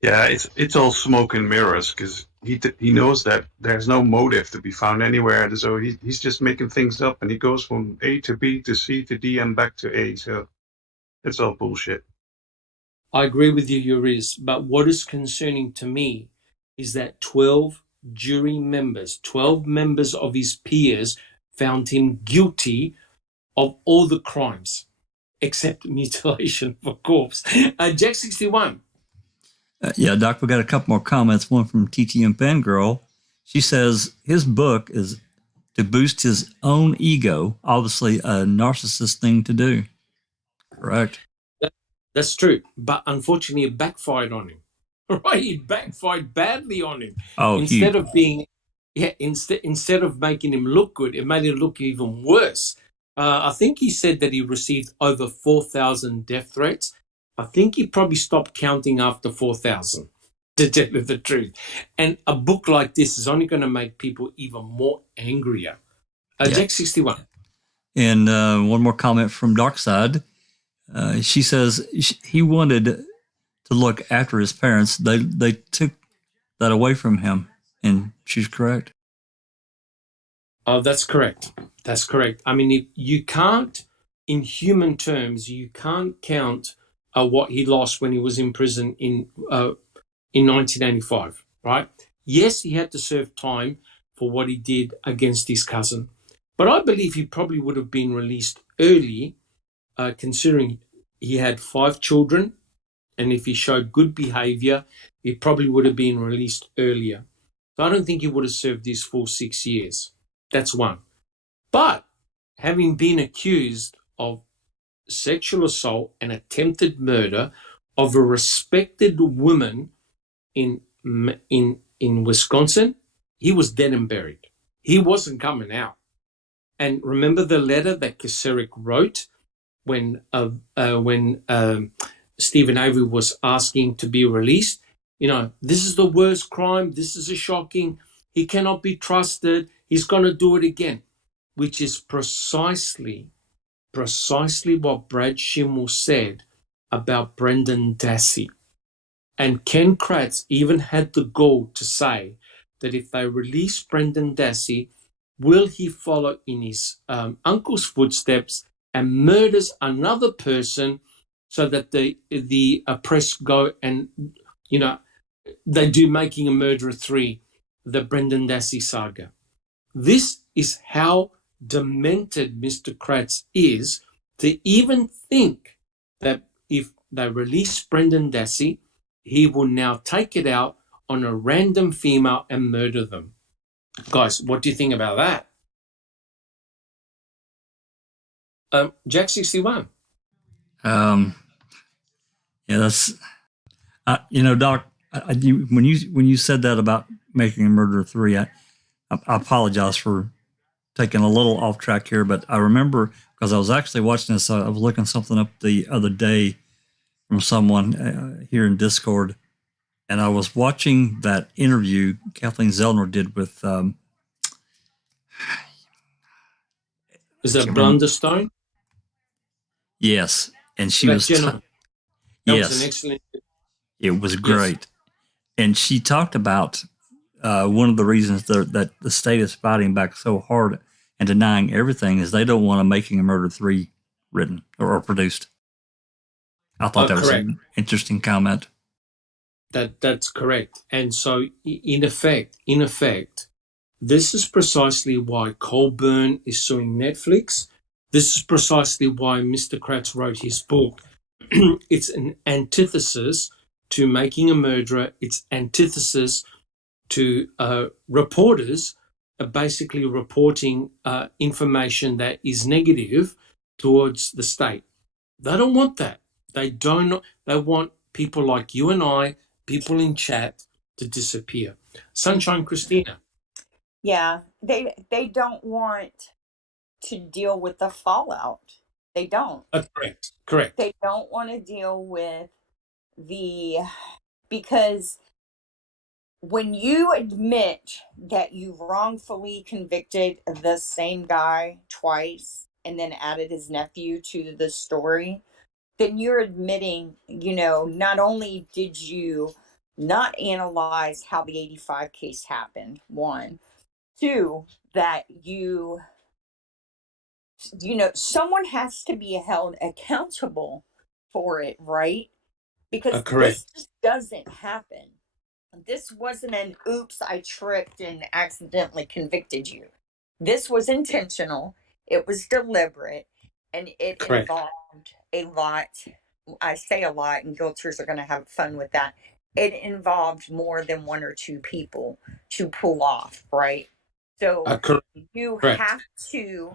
Yeah, it's all smoke and mirrors because he knows that there's no motive to be found anywhere. So he's just making things up, and he goes from A to B to C to D and back to A. So it's all bullshit. I agree with you, Yuriz, but what is concerning to me is that 12 jury members, 12 members of his peers found him guilty of all the crimes except mutilation of a corpse. Jack 61. Yeah, Doc, we got a couple more comments. One from TTM Fangirl. She says his book is to boost his own ego, obviously a narcissist thing to do. Correct. That's true, but unfortunately it backfired on him. Right, it backfired badly on him. Oh, Instead of being, instead of making him look good, it made him look even worse. I think he said that he received over 4,000 death threats. I think he probably stopped counting after 4,000, to tell you the truth. And a book like this is only going to make people even more angrier. Jack 61. And one more comment from Darkside. She says he wanted to look after his parents. They took that away from him, and she's correct. Oh, that's correct. That's correct. I mean, you can't, in human terms, you can't count what he lost when he was in prison in 1985, right? Yes, he had to serve time for what he did against his cousin, but I believe he probably would have been released early, considering he had 5 children, and if he showed good behavior, he probably would have been released earlier. So I don't think he would have served his full 6 years. That's one. But having been accused of sexual assault and attempted murder of a respected woman in Wisconsin, he was dead and buried. He wasn't coming out. And remember the letter that Kacerik wrote when Stephen Avery was asking to be released? You know, this is the worst crime. This is a shocking. He cannot be trusted. He's going to do it again, which is precisely what Brad Schimmel said about Brendan Dassey. And Ken Kratz even had the gall to say that if they release Brendan Dassey, will he follow in his uncle's footsteps and murders another person so that the oppressed go and, you know, they do Making a Murderer 3, the Brendan Dassey saga. This is how demented Mr. Kratz is to even think that if they release Brendan Dassey, he will now take it out on a random female and murder them. Guys, what do you think about that? Jack 61. Yeah, that's Doc. When you said that about Making a Murderer 3, I apologize for taking a little off track here, but I remember because I was actually watching this. I was looking something up the other day from someone here in Discord, and I was watching that interview Kathleen Zellner did with. Is that Blunderstone? Yes, and she That was. That yes, was an excellent. It was great, yes. And she talked about one of the reasons that the state is fighting back so hard and denying everything is they don't want a Making a Murder 3 written or produced. I thought that was an interesting comment. That's correct. And so in effect, this is precisely why Colburn is suing Netflix. This is precisely why Mr. Kratz wrote his book. It's an antithesis to Making a Murderer. It's antithesis to reporters basically reporting information that is negative towards the state. They don't want that. They want people like you and I, people in chat, to disappear. Sunshine Christina. Yeah, they don't want to deal with the fallout. They don't. Correct. They don't want to deal with because when you admit that you wrongfully convicted the same guy twice and then added his nephew to the story, then you're admitting, not only did you not analyze how the 85 case happened, 1, 2, that someone has to be held accountable for it, right? because Correct. this just doesn't happen. This wasn't an oops, I tripped and accidentally convicted you. This was intentional, it was deliberate, and it Correct. involved a lot. I say a lot, and guilters are going to have fun with that. It involved more than one or two people to pull off, right? So Correct. you Correct. have to.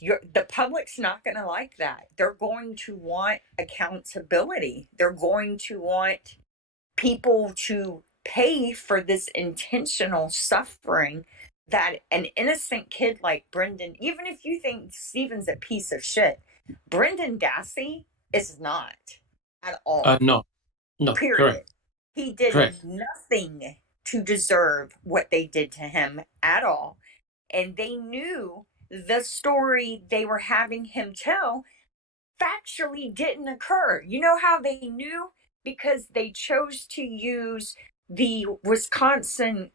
The public's not going to like that. They're going to want accountability. They're going to want people to pay for this intentional suffering that an innocent kid like Brendan, even if you think Stephen's a piece of shit, Brendan Dassey is not at all. No. Period. Correct. He did Correct. nothing to deserve what they did to him at all. And they knew the story they were having him tell factually didn't occur. You know how they knew? Because they chose to use the Wisconsin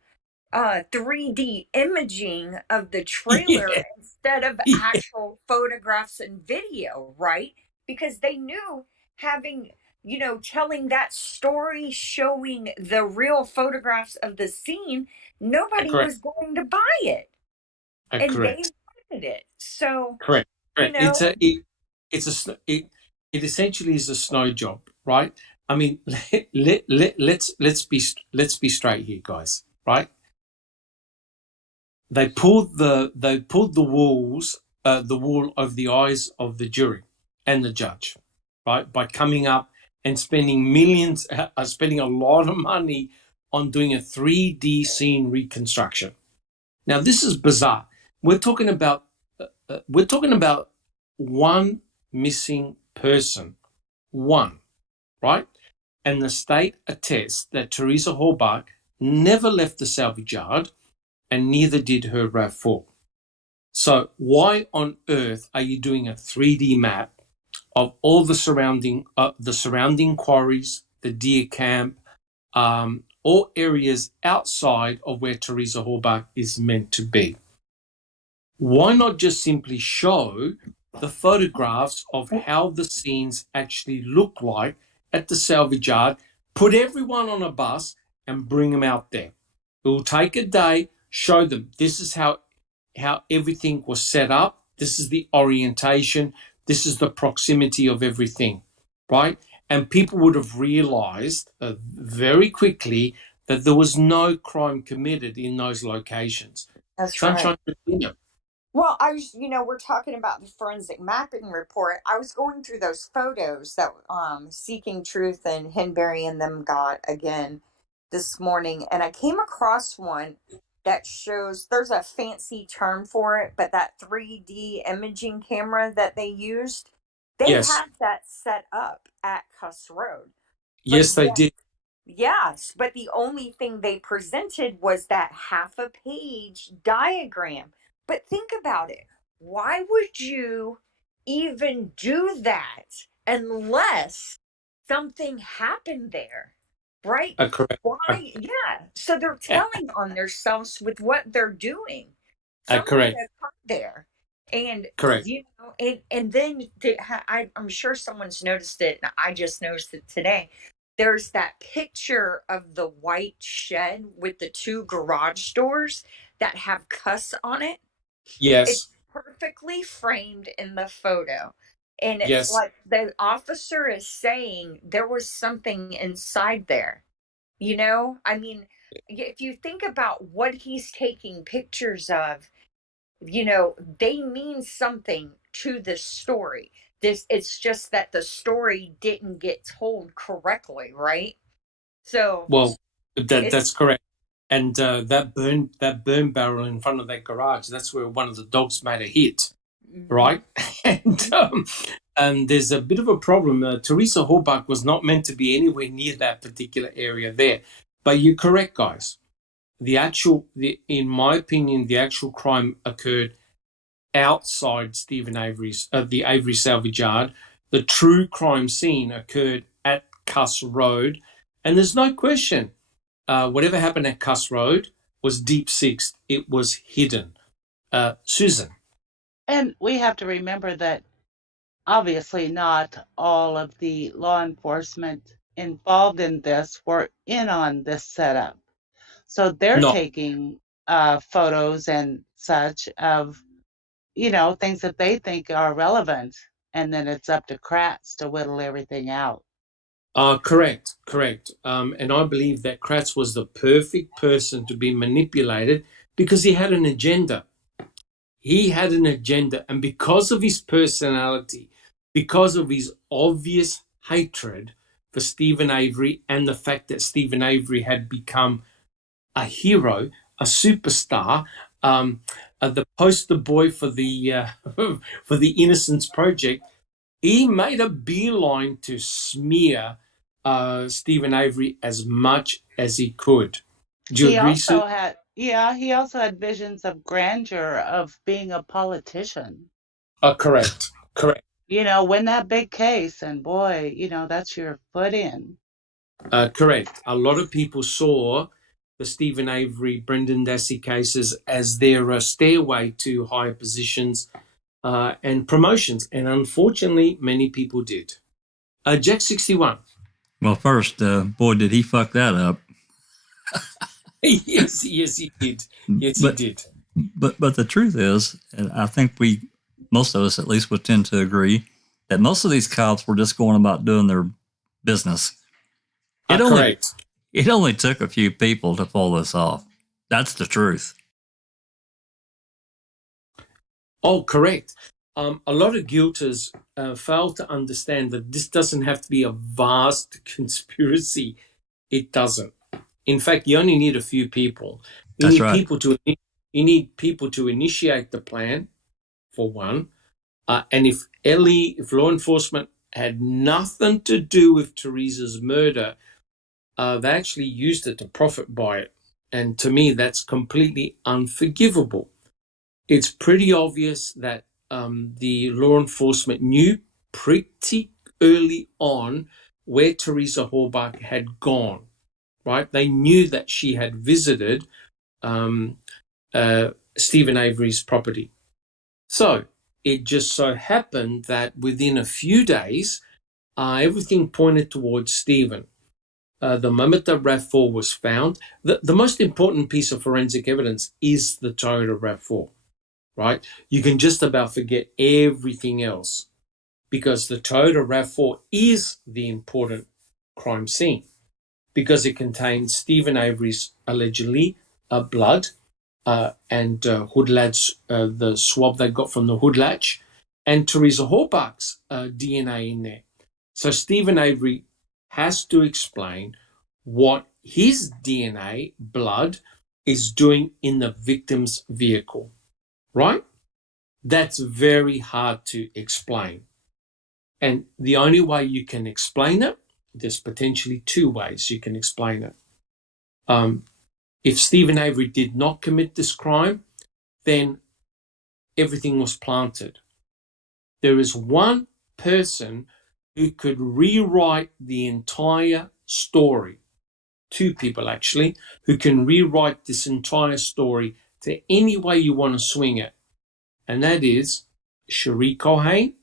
3D imaging of the trailer instead of actual photographs and video, right? Because they knew having, telling that story, showing the real photographs of the scene, nobody was going to buy it. And Correct. they wanted it. So, Correct. It essentially is a snow job, right? I mean, let's be straight here, guys, right? They pulled the wool over the eyes of the jury and the judge, right? By coming up and spending a lot of money on doing a 3D scene reconstruction. Now, this is bizarre. We're talking about one missing person, one, right? And the state attests that Teresa Halbach never left the salvage yard, and neither did her RAV4. So why on earth are you doing a 3D map of all the surrounding quarries, the deer camp, all areas outside of where Teresa Halbach is meant to be? Why not just simply show the photographs of how the scenes actually look like at the salvage yard, put everyone on a bus and bring them out there? It will take a day, show them this is how everything was set up, this is the orientation, this is the proximity of everything, right? And people would have realized very quickly that there was no crime committed in those locations. That's Sunshine right. Virginia. Well, we're talking about the forensic mapping report. I was going through those photos that Seeking Truth and Henberry and them got again this morning, and I came across one that shows, there's a fancy term for it, but that 3D imaging camera that they used, they had that set up at Cuss Road. Yes, they did. Yes, but the only thing they presented was that half a page diagram. But think about it. Why would you even do that unless something happened there? Right? Correct. Why? Yeah. So they're telling on themselves with what they're doing. Correct. There. And correct. And then I'm sure someone's noticed it, and I just noticed it today. There's that picture of the white shed with the two garage doors that have cuss on it. Yes. It's perfectly framed in the photo. And it's like the officer is saying there was something inside there. I mean, if you think about what he's taking pictures of, they mean something to this story. It's just that the story didn't get told correctly, right? So that's correct. And that burn barrel in front of that garage, that's where one of the dogs made a hit, right? And there's a bit of a problem. Teresa Halbach was not meant to be anywhere near that particular area there. But you're correct, guys. In my opinion, the actual crime occurred outside Stephen Avery's, the Avery salvage yard. The true crime scene occurred at Cuss Road. And there's no question, whatever happened at Cuss Road was deep sixed. It was hidden. Susan. And we have to remember that obviously not all of the law enforcement involved in this were in on this setup. So they're No, taking photos and such of, things that they think are relevant. And then it's up to Kratz to whittle everything out. correct. And I believe that Kratz was the perfect person to be manipulated because he had an agenda. And because of his personality, because of his obvious hatred for Stephen Avery and the fact that Stephen Avery had become a hero, a superstar, the poster boy for the for the Innocence Project, he made a beeline to smear Stephen Avery as much as he could. Do you He agree, Sue? also had, yeah, he also had visions of grandeur of being a politician. Correct. Win that big case, and boy, that's your foot in. Correct. A lot of people saw the Stephen Avery, Brendan Dassey cases as their stairway to higher positions and promotions. And unfortunately, many people did. Jack 61. Well, first, boy, did he fuck that up. yes, he did. Yes, he did. But the truth is, and I think most of us at least would tend to agree, that most of these cops were just going about doing their business. Correct. It only took a few people to pull this off. That's the truth. Oh, correct. A lot of guilters fail to understand that this doesn't have to be a vast conspiracy. It doesn't. In fact, you only need a few people. You need people to initiate the plan, for one. And if law enforcement had nothing to do with Teresa's murder, they actually used it to profit by it. And to me, that's completely unforgivable. It's pretty obvious that the law enforcement knew pretty early on where Teresa Horbach had gone, right? They knew that she had visited Stephen Avery's property. So it just so happened that within a few days, everything pointed towards Stephen. The moment that RAV4 was found, the most important piece of forensic evidence is the Toyota RAV4, right? You can just about forget everything else because the Toyota RAV4 is the important crime scene because it contains Stephen Avery's allegedly blood and hood latch, the swab they got from the hood latch, and Teresa Horbach's DNA in there. So Stephen Avery has to explain what his DNA blood is doing in the victim's vehicle, right? That's very hard to explain. And the only way you can explain it, there's potentially two ways you can explain it. If Stephen Avery did not commit this crime, then everything was planted. There is one person who could rewrite the entire story. Two people, actually, who can rewrite this entire story to any way you want to swing it. And that is Cherie Cohen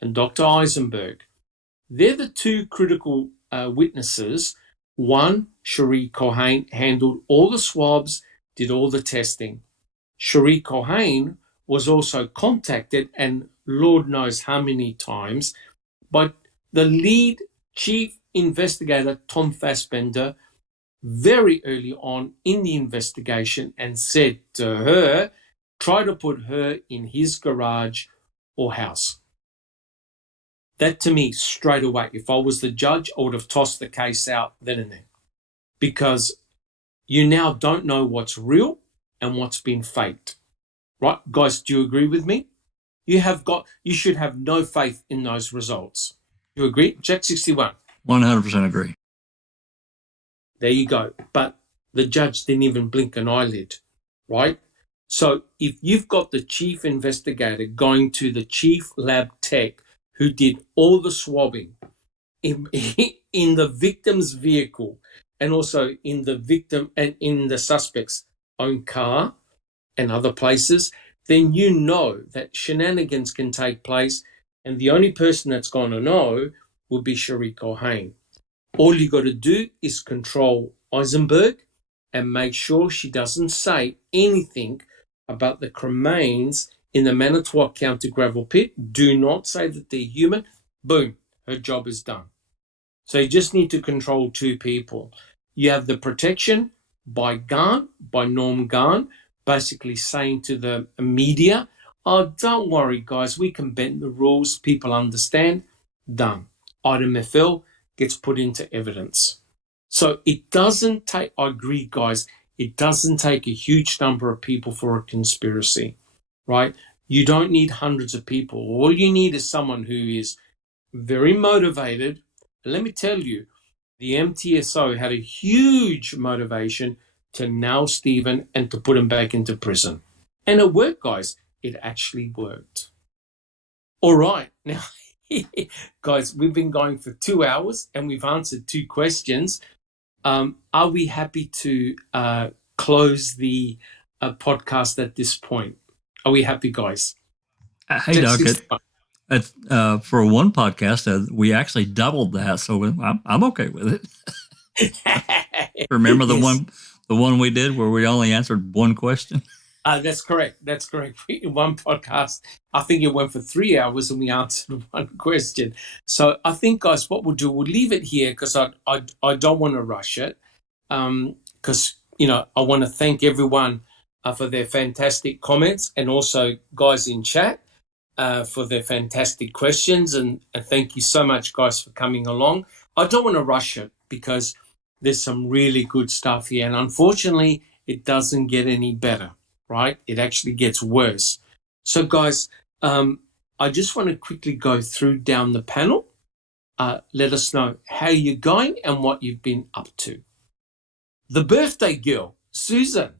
and Dr. Eisenberg. They're the two critical witnesses. One, Cherie Cohen, handled all the swabs, did all the testing. Cherie Cohen was also contacted, and Lord knows how many times, by the lead chief investigator, Tom Fassbender, very early on in the investigation, and said to her, try to put her in his garage or house. That to me, straight away, if I was the judge, I would have tossed the case out then and there. Because you now don't know what's real and what's been faked. Right? Guys, do you agree with me? You should have no faith in those results. You agree? Jack 61. 100% agree. There you go. But the judge didn't even blink an eyelid, right? So if you've got the chief investigator going to the chief lab tech who did all the swabbing in the victim's vehicle and also in the victim and in the suspect's own car and other places, then you know that shenanigans can take place And the only person that's going to know will be Sheree Cohen. All you got to do is control Eisenberg and make sure she doesn't say anything about the cremains in the Manitowoc County gravel pit. Do not say that they're human. Boom, her job is done. So you just need to control two people. You have the protection by Garn, by Norm Garn, basically saying to the media, oh, don't worry, guys, we can bend the rules. People understand. Done. Item FL gets put into evidence. So it doesn't take, I agree, guys, it doesn't take a huge number of people for a conspiracy, right? You don't need hundreds of people. All you need is someone who is very motivated. And let me tell you, the MTSO had a huge motivation to nail Stephen and to put him back into prison. And it worked, guys. It actually worked. All right. Now, guys, we've been going for 2 hours and we've answered 2 questions. Are we happy to close the podcast at this point? Are we happy, guys? Hey, Doc, for one podcast, we actually doubled that, so I'm okay with it. Remember the one we did where we only answered one question? That's correct. That's correct. In one podcast, I think it went for 3 hours and we answered one question. So I think, guys, what we'll do, we'll leave it here because I don't want to rush it. Because, I want to thank everyone for their fantastic comments and also guys in chat for their fantastic questions. And thank you so much, guys, for coming along. I don't want to rush it because there's some really good stuff here. And unfortunately, it doesn't get any better. Right? It actually gets worse. So, guys, I just want to quickly go through down the panel. Let us know how you're going and what you've been up to. The birthday girl, Susan.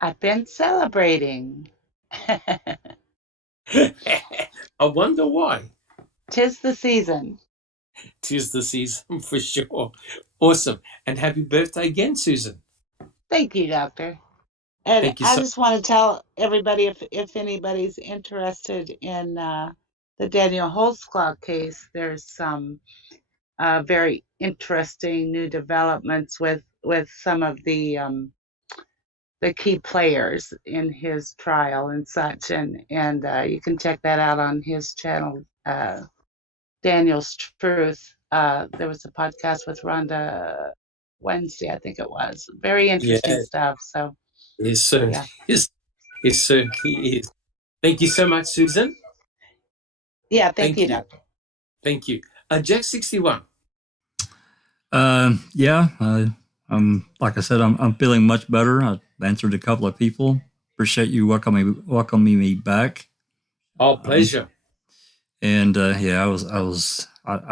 I've been celebrating. I wonder why. 'Tis the season. 'Tis the season for sure. Awesome. And happy birthday again, Susan. Thank you, Doctor. And Thank you I so just want to tell everybody if anybody's interested in the Daniel Holtzclaw case, there's some very interesting new developments with some of the key players in his trial and such, and you can check that out on his channel, Daniel's Truth. There was a podcast with Rhonda Wednesday, I think it was. Very interesting stuff. So it certainly is. It certainly is. Thank you so much, Susan. Yeah, thank you, Doctor. Thank you. Jack 61. Like I said, I'm feeling much better. I answered a couple of people. Appreciate you welcoming me back. Oh, pleasure. I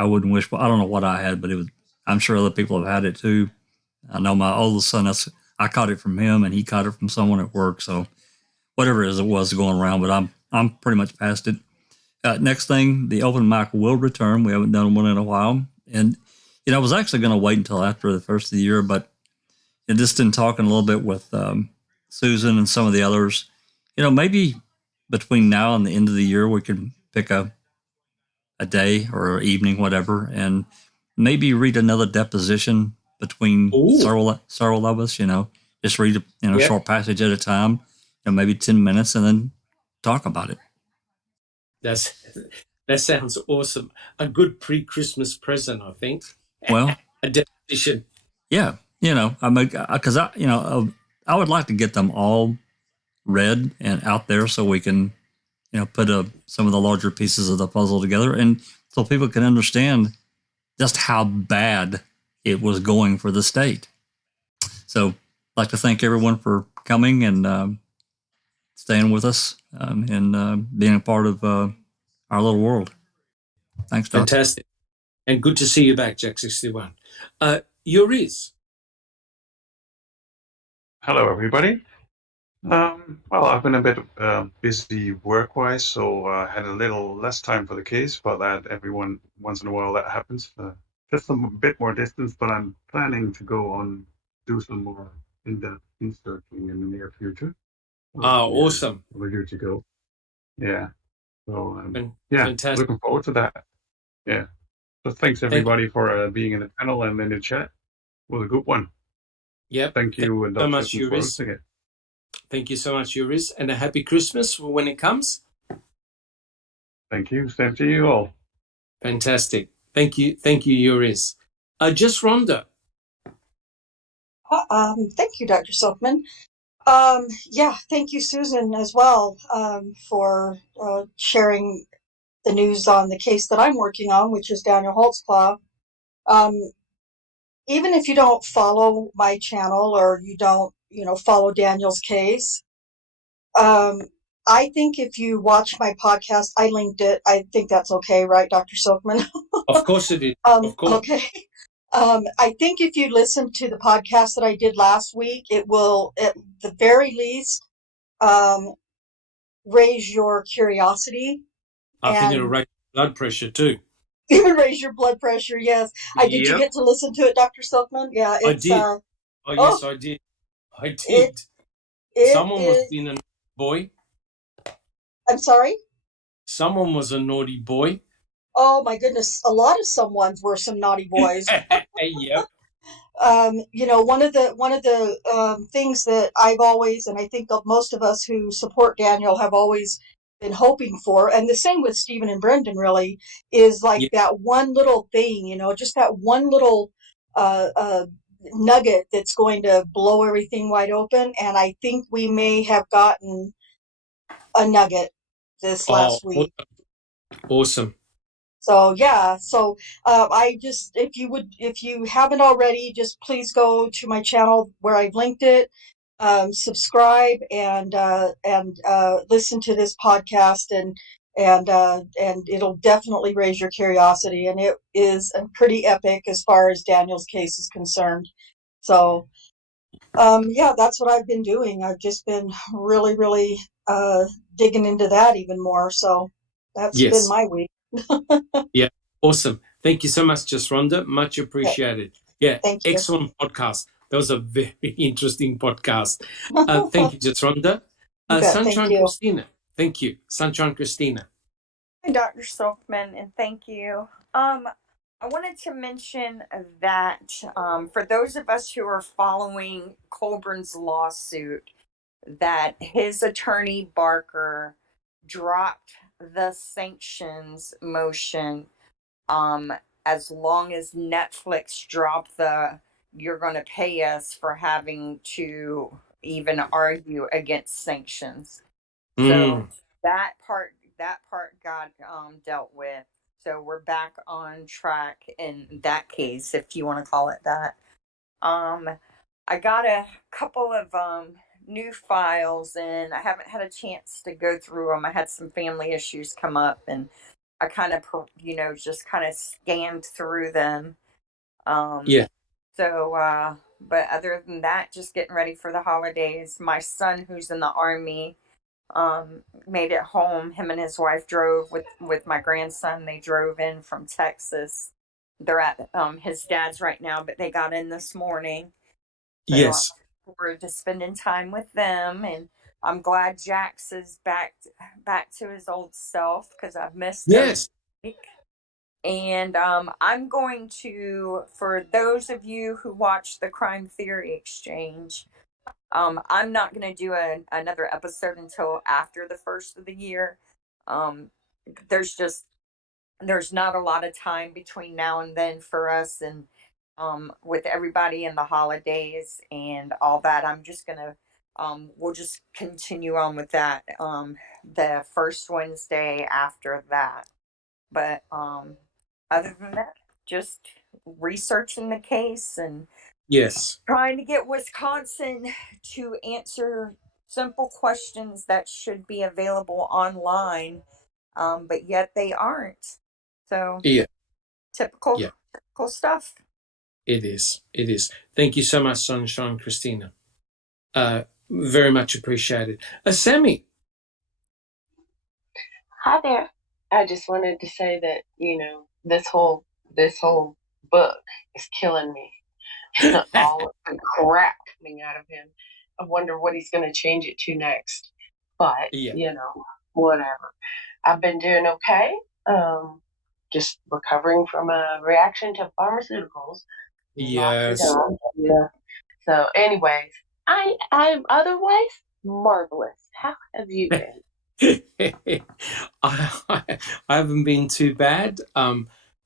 wouldn't wish. I don't know what I had, but I'm sure other people have had it too. I know my oldest son. I caught it from him, and he caught it from someone at work. So whatever it was going around, but I'm pretty much past it. Next thing, the open mic will return. We haven't done one in a while, and I was actually going to wait until after the first of the year, but just in talking a little bit with Susan and some of the others, maybe between now and the end of the year, we could pick a day or evening, whatever, and maybe read another deposition between several of us. Just read a short passage at a time, maybe 10 minutes, and then talk about it. That sounds awesome. A good pre-Christmas present, I think. Well, a deposition. Yeah, because I would like to get them all read and out there so we can, put some of the larger pieces of the puzzle together, and so people can understand just how bad it was going for the state. So I'd like to thank everyone for coming and staying with us and being a part of our little world. Thanks, Doc. Fantastic. And good to see you back, Jack 61. Yuriz. Hello, everybody. Well, I've been a bit busy work-wise, so I had a little less time for the case, but that once in a while that happens. Just a bit more distance, but I'm planning to do some more in-depth researching in the near future. Awesome. We're due to go. Yeah. So Fantastic. looking forward to that. Yeah. So thanks everybody for being in the panel and in the chat. It was a good one. Yep. Thank you, so Dr. much, Silkman, for Yuris. hosting it. Thank you so much, Yuris, and a happy Christmas when it comes. Thank you. Same to you all. Fantastic. Thank you, Yuris. Just Rhonda. Thank you, Dr. Silkman. Thank you, Susan, as well, for sharing the news on the case that I'm working on, which is Daniel Holtzclaw. Even if you don't follow my channel or you don't, follow Daniel's case, I think if you watch my podcast, I linked it. I think that's okay, right, Dr. Silkman? Of course it is. Of course. Okay. I think if you listen to the podcast that I did last week, it will, at the very least, raise your curiosity. I think it'll raise blood pressure too. Even raise your blood pressure, yes. Did you get to listen to it, Dr. Silkman? Yeah, it's... I did. Yes, I did. I did. Someone was being a naughty boy. I'm sorry? Someone was a naughty boy. Oh, my goodness. A lot of someones were some naughty boys. Yep. One of the things that I've always, and I think that most of us who support Daniel have always been hoping for, and the same with Stephen and Brendan really, is like that one little thing, just that one little nugget that's going to blow everything wide open. And I think we may have gotten a nugget this last week. Awesome. So I just, if you haven't already, just please go to my channel where I've linked it, subscribe and listen to this podcast, and it'll definitely raise your curiosity, and it is pretty epic as far as Daniel's case is concerned. So that's what I've been doing. I've just been really, really digging into that even more. So that's been my week. Yeah, awesome. Thank you so much, Just Rhonda. Much appreciated. Yeah, thank you. Excellent podcast. That was a very interesting podcast. Thank you, Just Rhonda. Sunshine Christina. Thank you, Sunshine Christina. Hi, Dr. Silkman, and thank you. I wanted to mention that for those of us who are following Colburn's lawsuit, that his attorney Barker dropped the sanctions motion as long as Netflix dropped the "you're going to pay us" for having to even argue against sanctions. So that part got dealt with. So we're back on track in that case, if you want to call it that. I got a couple of new files, and I haven't had a chance to go through them. I had some family issues come up, and I kind of, just kind of scanned through them. So, but other than that, just getting ready for the holidays. My son, who's in the Army, made it home. Him and his wife drove with my grandson. They drove in from Texas. They're at his dad's right now, but they got in this morning. So yes. I'm looking forward to spending time with them, and I'm glad Jax is back to his old self, because I've missed him. And I'm going to, for those of you who watch the Crime Theory Exchange, I'm not going to do another episode until after the first of the year. There's not a lot of time between now and then for us, and with everybody in the holidays and all that. I'm just going to, we'll just continue on with that the first Wednesday after that. But other than that, just researching the case and trying to get Wisconsin to answer simple questions that should be available online, but yet they aren't. So typical stuff. It is. Thank you so much, Sunshine Christina. Very much appreciated. Sammy. Hi there. I just wanted to say that, this whole book is killing me. All of the crap coming out of him. I wonder what he's going to change it to next. But, whatever. I've been doing okay. Just recovering from a reaction to pharmaceuticals. Yes. Yeah. So, anyways, I'm otherwise marvelous. How have you been? I haven't been too bad.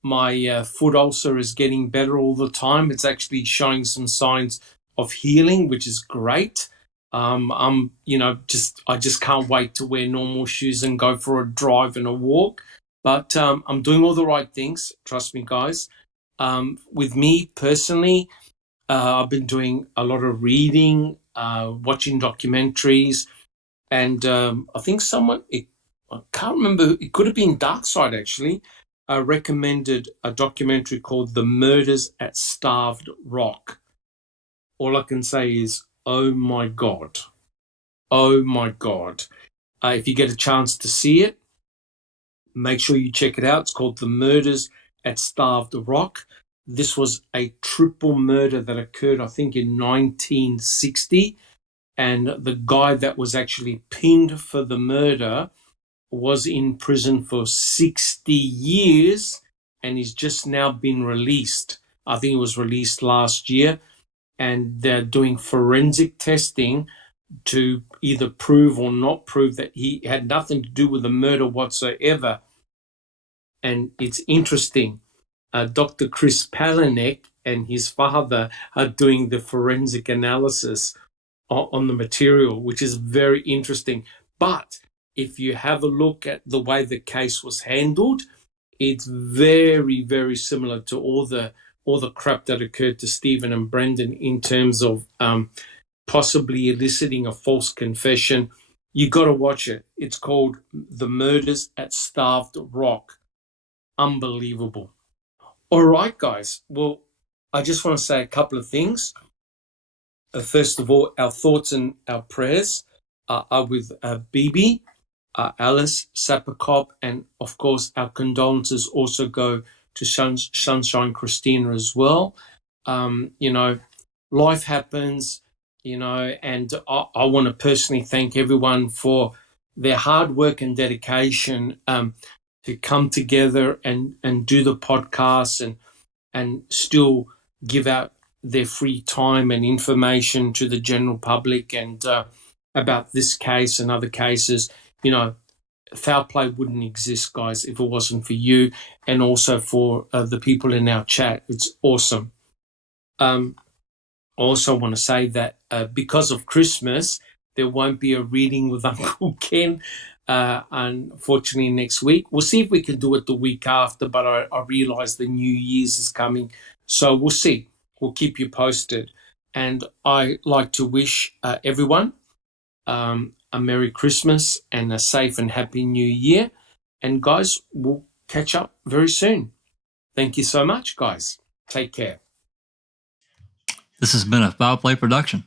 My foot ulcer is getting better all the time. It's actually showing some signs of healing, which is great. I just can't wait to wear normal shoes and go for a drive and a walk. But I'm doing all the right things. Trust me, guys. With me personally, I've been doing a lot of reading, watching documentaries, and I think I can't remember, it could have been Darkside actually, recommended a documentary called The Murders at Starved Rock. All I can say is, oh my God. Oh my God. If you get a chance to see it, make sure you check it out. It's called The Murders at Starved Rock. This was a triple murder that occurred, I think, in 1960. And the guy that was actually pinned for the murder was in prison for 60 years and he's just now been released. I think it was released last year, and they're doing forensic testing to either prove or not prove that he had nothing to do with the murder whatsoever. And it's interesting. Dr. Chris Palanek and his father are doing the forensic analysis on the material, which is very interesting. But if you have a look at the way the case was handled, it's very, very similar to all the crap that occurred to Stephen and Brendan in terms of possibly eliciting a false confession. You got to watch it. It's called The Murders at Starved Rock. Unbelievable. All right, guys. Well, I just want to say a couple of things. First of all, our thoughts and our prayers are with Bibi, Alice, Sapakop, and of course our condolences also go to Sunshine Christina as well. Life happens, and I want to personally thank everyone for their hard work and dedication to come together and do the podcast and still give out their free time and information to the general public and about this case and other cases. Foul play wouldn't exist, guys, if it wasn't for you and also for the people in our chat. It's awesome. I also want to say that because of Christmas, there won't be a reading with Uncle Ken, unfortunately, next week. We'll see if we can do it the week after, but I realise the New Year's is coming. So we'll see. We'll keep you posted. And I like to wish everyone a Merry Christmas and a safe and happy New Year. And guys, we'll catch up very soon. Thank you so much, guys. Take care. This has been a Foul Play production.